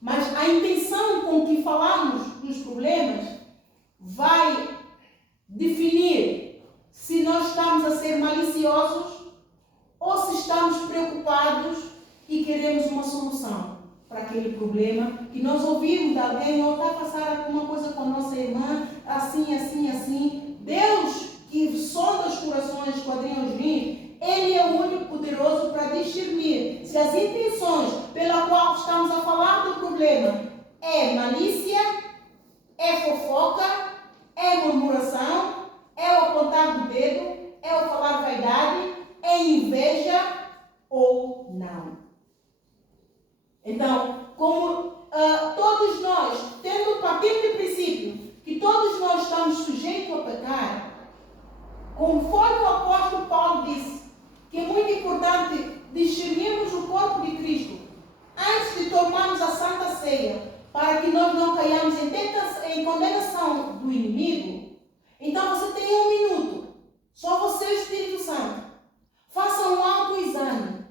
Mas a intenção com que falamos dos problemas vai definir se nós estamos a ser maliciosos ou se estamos preocupados e queremos uma solução para aquele problema que nós ouvimos de alguém ou está a passar alguma coisa com a nossa irmã, assim, assim, assim. Deus, que sonda os corações, esquadrinha os rins, Ele é o único poderoso para discernir se as intenções pela qual estamos a falar do problema é malícia, é fofoca, é murmuração, é o apontar do dedo, é o falar vaidade, é inveja ou não. Então, como todos nós, partindo do princípio que todos nós estamos sujeitos a pecar, conforme o apóstolo Paulo disse, que é muito importante discernirmos o corpo de Cristo antes de tomarmos a Santa Ceia, para que nós não caiamos em condenação do inimigo. Então você tem 1 minuto, só você e o Espírito Santo. Faça um autoexame.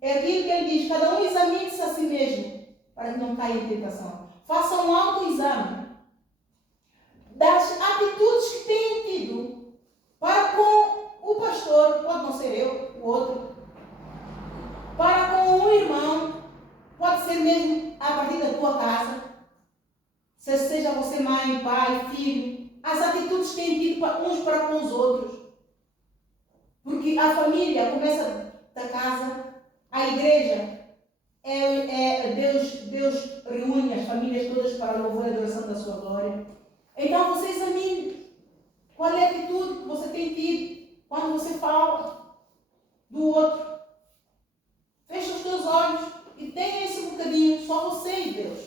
É aquilo que ele diz, cada um examine-se a si mesmo, para que não caia em tentação. Faça um autoexame das atitudes que têm tido para com o pastor, pode não ser eu, o outro, para com um irmão, pode ser mesmo a partir da tua casa, seja você mãe, pai, filho, as atitudes que têm tido uns para com os outros, porque a família começa da casa, a igreja Deus reúne as famílias todas para a louvor e adoração da sua glória. Então você examine qual é a atitude que você tem tido quando você fala do outro. Fecha os teus olhos e tenha esse bocadinho, só você e Deus.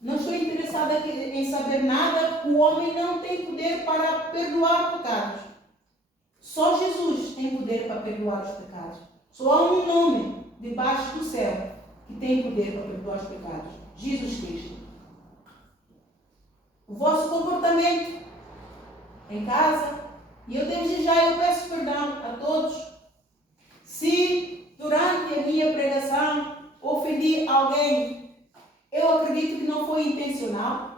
Não estou interessada em saber nada, o homem não tem poder para perdoar pecados. Só Jesus tem poder para perdoar os pecados. Só há um nome debaixo do céu que tem poder para perdoar os pecados: Jesus Cristo. O vosso comportamento em casa. E eu desde já eu peço perdão a todos se durante a minha pregação ofendi alguém. Eu acredito que não foi intencional.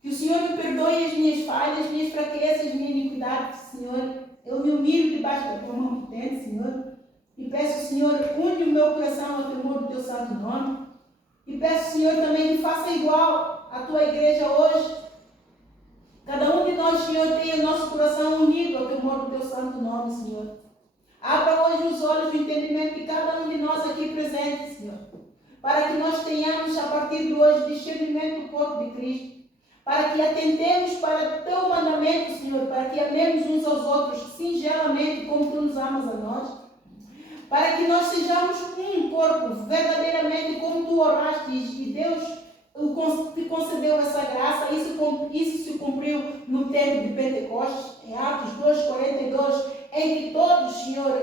Que o Senhor me perdoe as minhas falhas, as minhas fraquezas, as minhas iniquidades, Senhor. Eu me humilho debaixo da tua mão potente, Senhor. E peço, Senhor, une o meu coração ao temor do teu santo nome. E peço, Senhor, também que faça igual à tua igreja hoje. Cada um de nós, Senhor, tenha o nosso coração unido ao temor do teu santo nome, Senhor. Abra hoje os olhos do entendimento de cada um de nós aqui presentes, Senhor. Para que nós tenhamos, a partir de hoje, discernimento do corpo de Cristo. Para que atendemos para o teu mandamento, Senhor. Para que amemos uns aos outros singelamente como tu nos amas a nós. Para que nós sejamos um corpo, verdadeiramente como tu oraste e Deus te concedeu essa graça. Isso se cumpriu no tempo de Pentecostes, em Atos 2:42, em que todos, Senhor,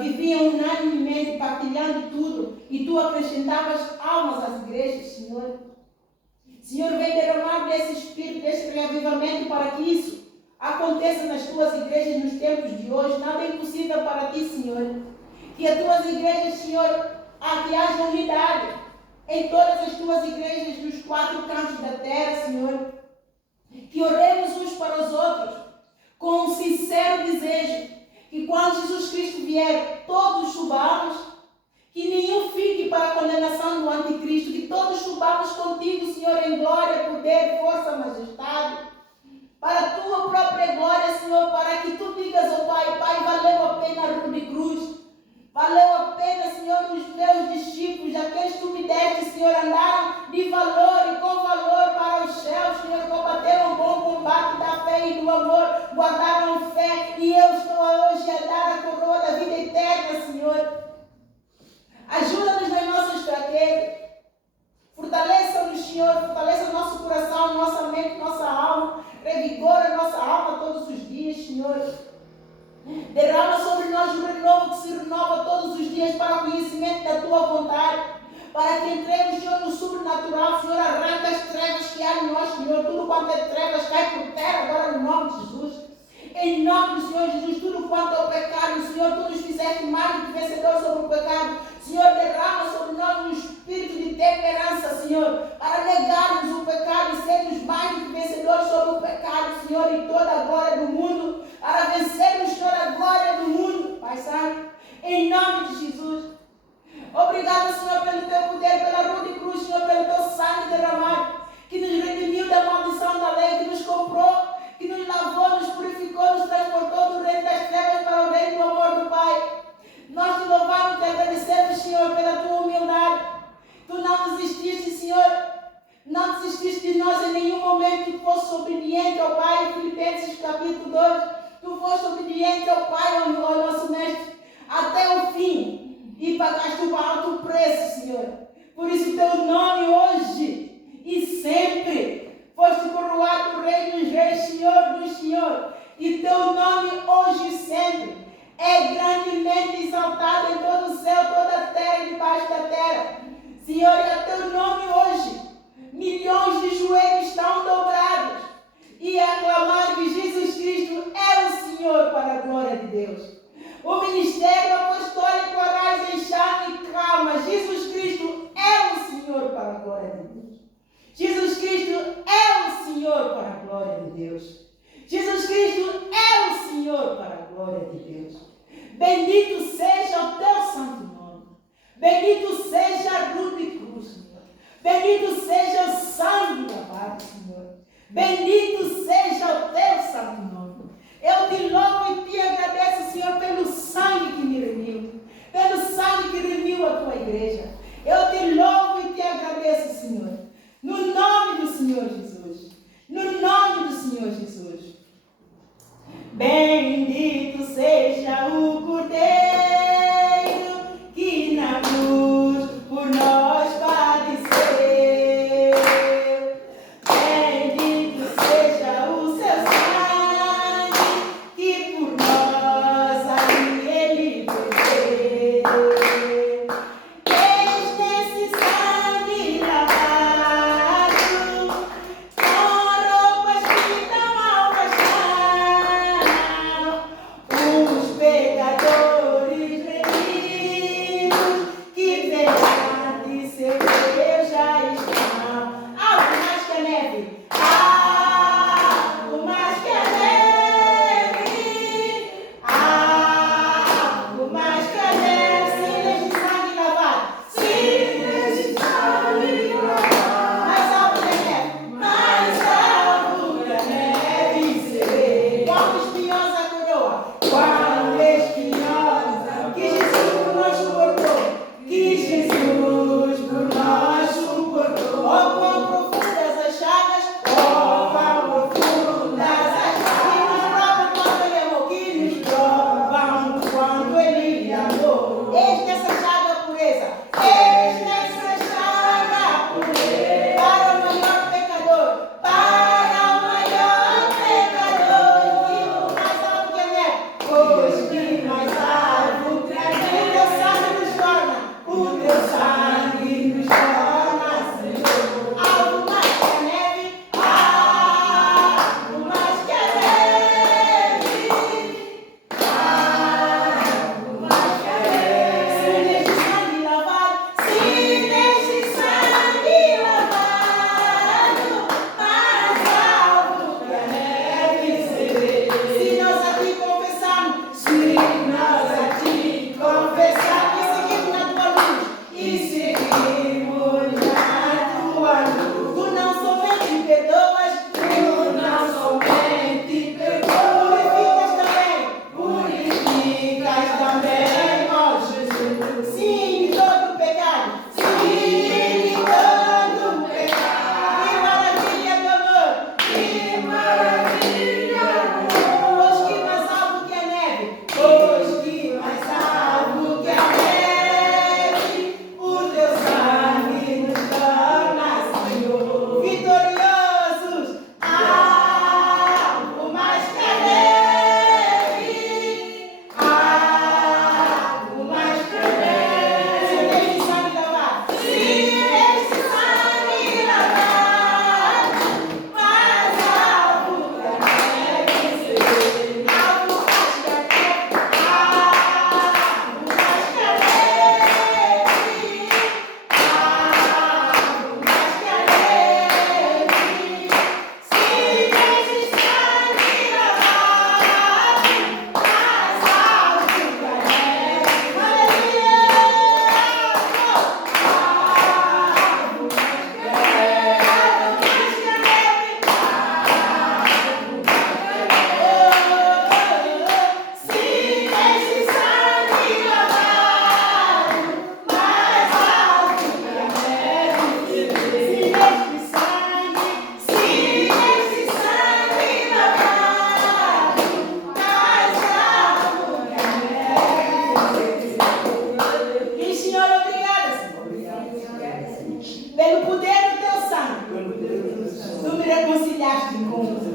viviam unanimemente, partilhando tudo, e tu acrescentavas almas às igrejas, Senhor. Senhor, vem derramar desse espírito, desse reavivamento, para que isso aconteça nas tuas igrejas nos tempos de hoje. Nada é impossível para ti, Senhor. Que as tuas igrejas, Senhor, que haja unidade em todas as tuas igrejas dos 4 cantos da terra, Senhor. Que oremos uns para os outros com um sincero desejo que quando Jesus Cristo vier, todos subamos, que nenhum fique para a condenação do anticristo, que todos subamos contigo, Senhor, em glória, poder, força, majestade, para a tua própria glória, Senhor, para que tu digas ao Pai, Pai, valeu a pena a cruz de cruz, valeu a pena, Senhor, os teus discípulos, aqueles que tu me deste, Senhor, andaram de valor e com valor para os céus, Senhor, combateram o bom combate da fé e do amor, guardaram fé, e eu estou hoje a dar a coroa da vida eterna, Senhor. Ajuda-nos nas nossas fraquezas. Fortaleça-nos, Senhor, fortaleça o nosso coração, nossa mente, nossa alma. Revigora a nossa alma todos os dias, Senhor. Derrama sobre nós o renovo que se renova todos os dias para o conhecimento da tua vontade. Para que entremos, Senhor, no sobrenatural. Senhor, arranca as trevas que há em nós, Senhor. Tudo quanto é trevas cai por terra agora no nome de Jesus. Em nome do Senhor Jesus, tudo quanto é o pecado, Senhor, tu nos fizeste mais do que vencedor sobre o pecado. Senhor, derrama sobre nós um espírito de temperança, Senhor, para negarmos o pecado e sermos mais do que vencedores sobre o pecado, Senhor, e toda a glória do mundo, para vencermos, Senhor, a glória do mundo, Pai Santo, em nome de Jesus. Obrigado, Senhor, pelo teu poder, pela cruz de cruz, Senhor, pelo teu sangue derramado, que nos redimiu da maldição da lei, que nos comprou, que nos lavou, nos purificou, nos transportou do reino das trevas para o reino do amor do Pai. Nós te louvamos e te agradecemos, Senhor, pela tua humildade. Tu não desististe, Senhor, não desististe de nós em nenhum momento. Tu foste obediente ao Pai, Filipenses capítulo 2. Tu foste obediente ao Pai, ao nosso Mestre, até o fim. E pagaste um alto preço, Senhor. Por isso o teu nome hoje e sempre foste coroado Rei dos Reis, Senhor dos Senhores, e teu nome hoje e sempre é grandemente exaltado em todo o céu, toda a terra e debaixo da terra. Senhor, e a teu nome hoje, milhões de joelhos estão dobrados e aclamar que Jesus Cristo é o Senhor para a glória de Deus. O ministério apostólico Arais em Chame e Calma, Jesus Cristo é o Senhor para a glória de Deus. Jesus Cristo é o Senhor para a glória de Deus. Jesus Cristo é o Senhor para a glória de Deus. Bendito seja o teu santo nome. Bendito seja a cruz de cruz, Senhor. Bendito seja o sangue lavado, Senhor. Bendito seja o teu santo nome. Eu te louvo e te agradeço, Senhor, pelo sangue que me remiu. Pelo sangue que remiu a tua igreja. Eu te louvo e te agradeço, Senhor. No nome do Senhor Jesus. No nome do Senhor Jesus. Bendito seja o Cordeiro que na cruz por nós padeceu. Bendito seja o seu sangue que por nós ali ele perdeu. Nesse sangue lavado, com roupas que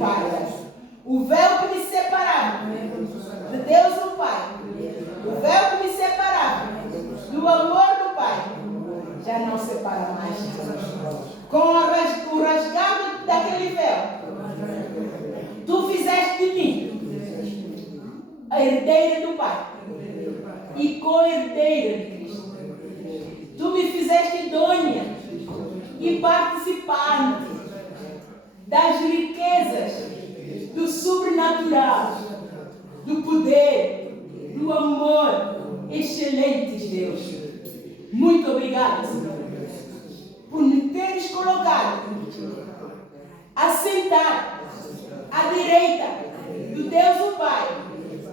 Pai. O véu que me separava de Deus o Pai, o véu que me separava do amor do Pai, já não separa mais. Com o rasgado daquele véu, tu fizeste de mim a herdeira do Pai e co-herdeira de Cristo. Tu me fizeste idônea e participante das riquezas do sobrenatural, do poder, do amor excelente de Deus. Muito obrigada, Senhor, por me teres colocado assentado à direita do Deus o Pai,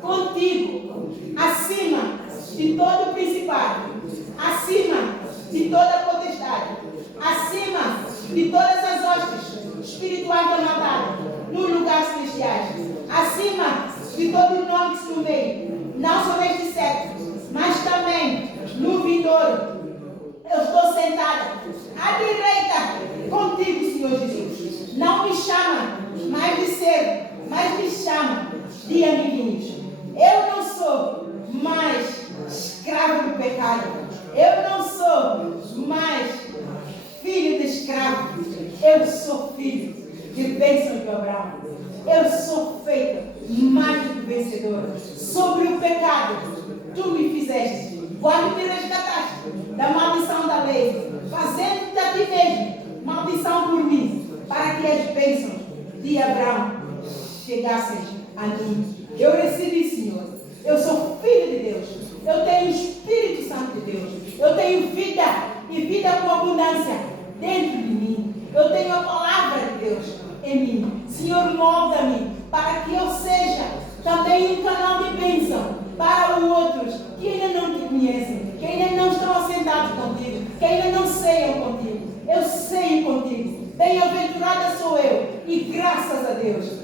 contigo, acima de todo principado, acima de toda potestade, acima de todas as hostes espirituais da matada, nos lugares celestiais, acima de todo o nome que se nomeia, não só neste século, mas também no vindouro. Eu estou sentada à direita contigo, Senhor Jesus. Não me chama mais de servo, mas me chama de amiguinhos. Eu não sou mais escravo do pecado. Eu não sou mais filho de escravo. Eu sou filho de bênção de Abraão. Eu sou feita mais do que vencedora. Sobre o pecado, tu me fizeste. Quando te resgataste da maldição da lei, fazendo-te a ti mesmo maldição por mim, para que as bênçãos de Abraão chegassem a mim. Eu recebi, Senhor. Eu sou filho de Deus. Eu tenho o Espírito Santo de Deus. Eu tenho vida e vida com abundância dentro de mim. Eu tenho a palavra de Deus em mim. Senhor, molda-me para que eu seja também um canal de bênção para os outros que ainda não te conhecem, que ainda não estão assentados contigo, que ainda não ceiam contigo. Eu ceio contigo. Bem-aventurada sou eu e graças a Deus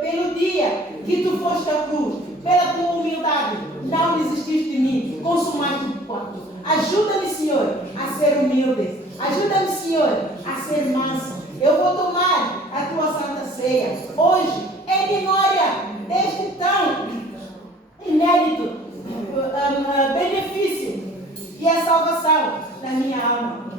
pelo dia que tu foste à cruz, pela tua humildade, não desististe de mim, consumaste o quarto. Ajuda-me, Senhor, a ser humilde. Ajuda-me, Senhor, a ser manso. Eu vou tomar a tua santa ceia hoje, em memória deste tão inédito benefício que é a salvação da minha alma,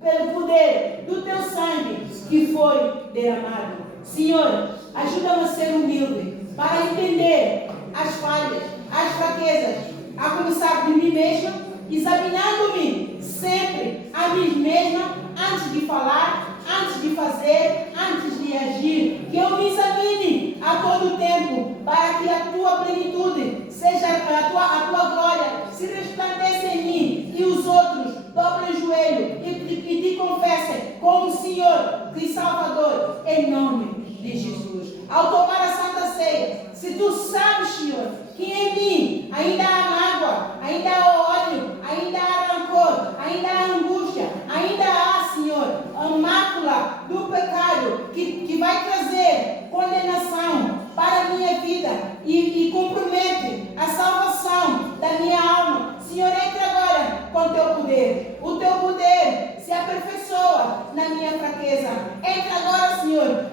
pelo poder do teu sangue que foi derramado. Senhor, ajuda-me a ser humilde para entender as falhas, as fraquezas, a começar de mim mesma, examinando-me sempre a mim mesma antes de falar, antes de fazer, antes de agir. Que eu me examine a todo tempo para que a tua plenitude seja a tua glória se resplandeça em mim e os outros dobrem o joelho e te confessem como Senhor e Salvador em nome de Jesus. Ao tomar a Santa Ceia, se tu sabes, Senhor, que em mim ainda há mágoa, ainda há ódio, ainda há rancor, ainda há angústia, ainda há, Senhor, a mácula do pecado que vai trazer condenação para a minha vida e compromete a salvação da minha alma. Senhor, entra agora com o teu poder. O teu poder se aperfeiçoa na minha fraqueza. Entra agora, Senhor,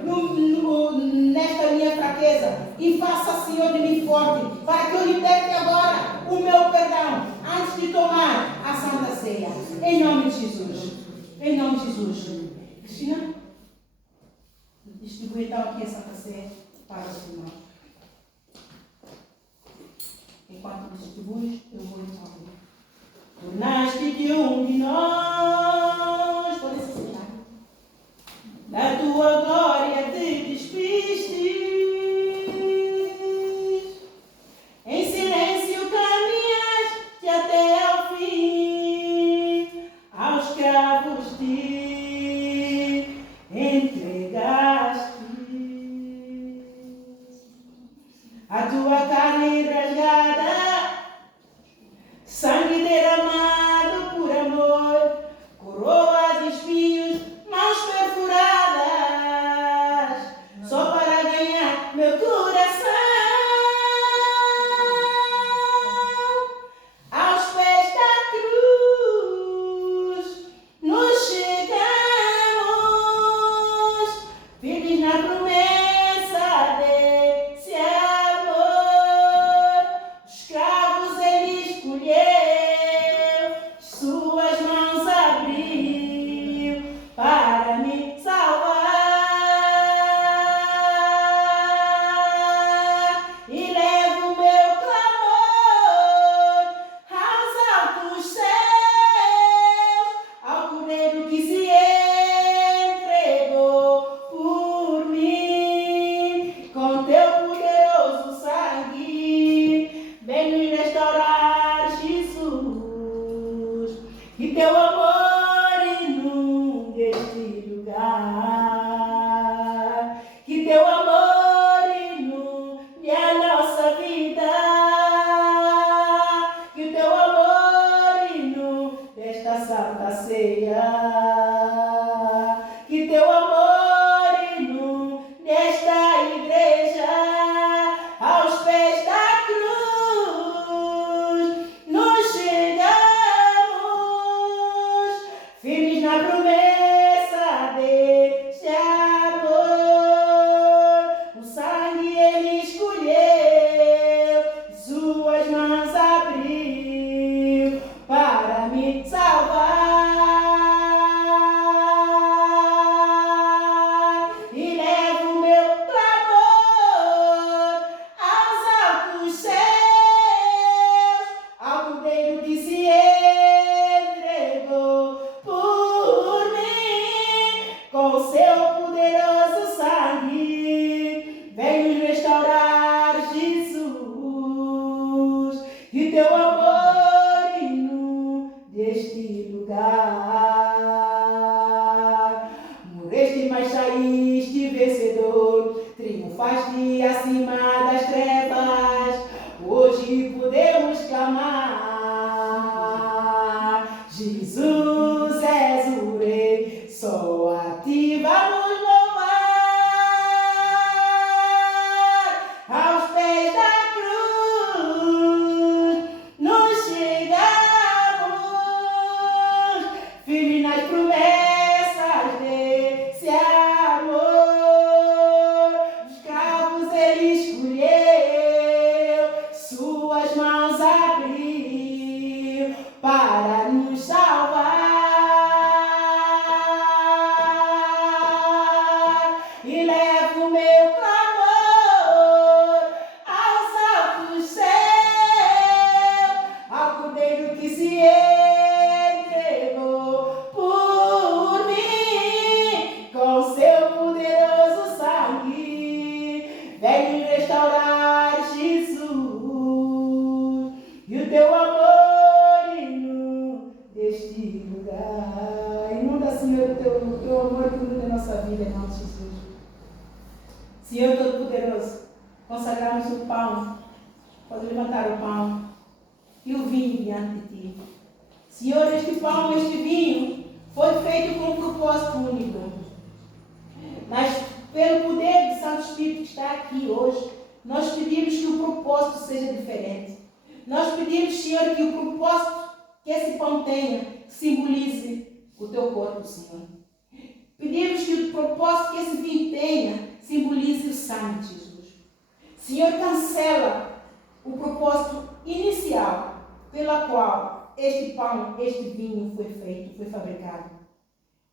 nesta minha fraqueza e faça, Senhor, de mim forte, para que eu liberte agora o meu perdão antes de tomar a Santa Ceia. Em nome de Jesus. Em nome de Jesus. Cristina, distribui então aqui a Santa Ceia para os irmãos. Enquanto distribuis, eu vou então. Tornaste-te um de nós, pode se sentar. Da tua glória te despiste. Em silêncio caminhaste até ao fim. Aos cravos te entregaste. A tua carne rasgada e levo o meu clamor aos altos céus, ao Cordeiro que se entregou por mim, com seu poderoso sangue, vem restaurar Jesus, e o teu amor deste lugar. Inunda, Senhor, o teu amor que inunda a nossa vida, em nome de Jesus. Senhor Todo-Poderoso, consagramos o pão, pode levantar o pão e o vinho diante de ti. Senhor, este pão, este vinho, foi feito com um propósito único. Mas, pelo poder do Santo Espírito que está aqui hoje, nós pedimos que o propósito seja diferente. Nós pedimos, Senhor, que o propósito que esse pão tenha simbolize o teu corpo, Senhor. Pedimos que o propósito que esse vinho tenha simbolize o sangue de Jesus. Senhor, cancela o propósito inicial pela qual este pão, este vinho foi feito, foi fabricado.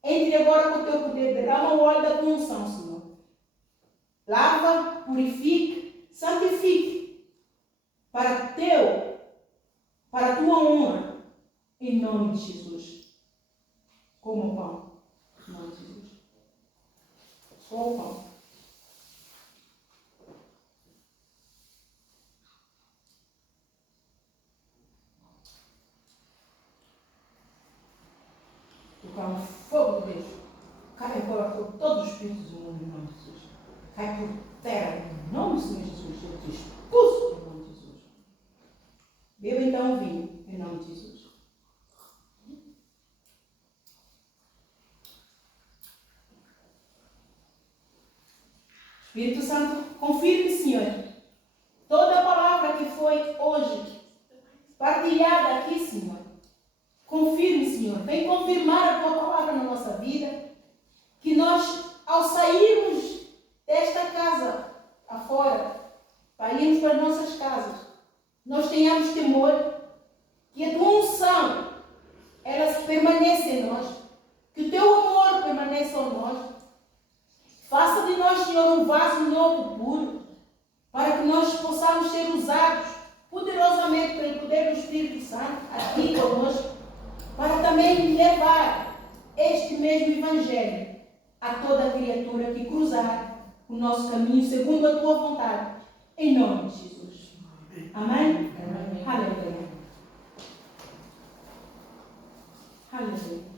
Entre agora com o teu poder, derrama o óleo da tua unção, Senhor. Lava, purifique, santifique para a tua honra, em nome de Jesus. Como o pão, em nome de Jesus. Só o pão. Tocar um fogo de Deus. Cai agora por todos os espíritos do mundo, em nome de Jesus. Cai por terra, em nome do Senhor Jesus. Eu te expulso, em nome de Jesus. Beba então o vinho, em nome de Jesus. Espírito Santo, confirme, Senhor, toda a palavra que foi hoje partilhada aqui, Senhor. Confirme, Senhor. Vem confirmar a tua palavra na nossa vida. Que nós, ao sairmos desta casa afora, para irmos para as nossas casas, nós tenhamos temor, que a tua unção, ela permaneça em nós. Que o teu amor permaneça em nós. Faça de nós, Senhor, um vaso novo, puro, para que nós possamos ser usados poderosamente pelo poder do Espírito Santo, aqui conosco, para também levar este mesmo Evangelho a toda criatura que cruzar o nosso caminho segundo a tua vontade, em nome de Jesus. Amém? Amém. Aleluia. Aleluia.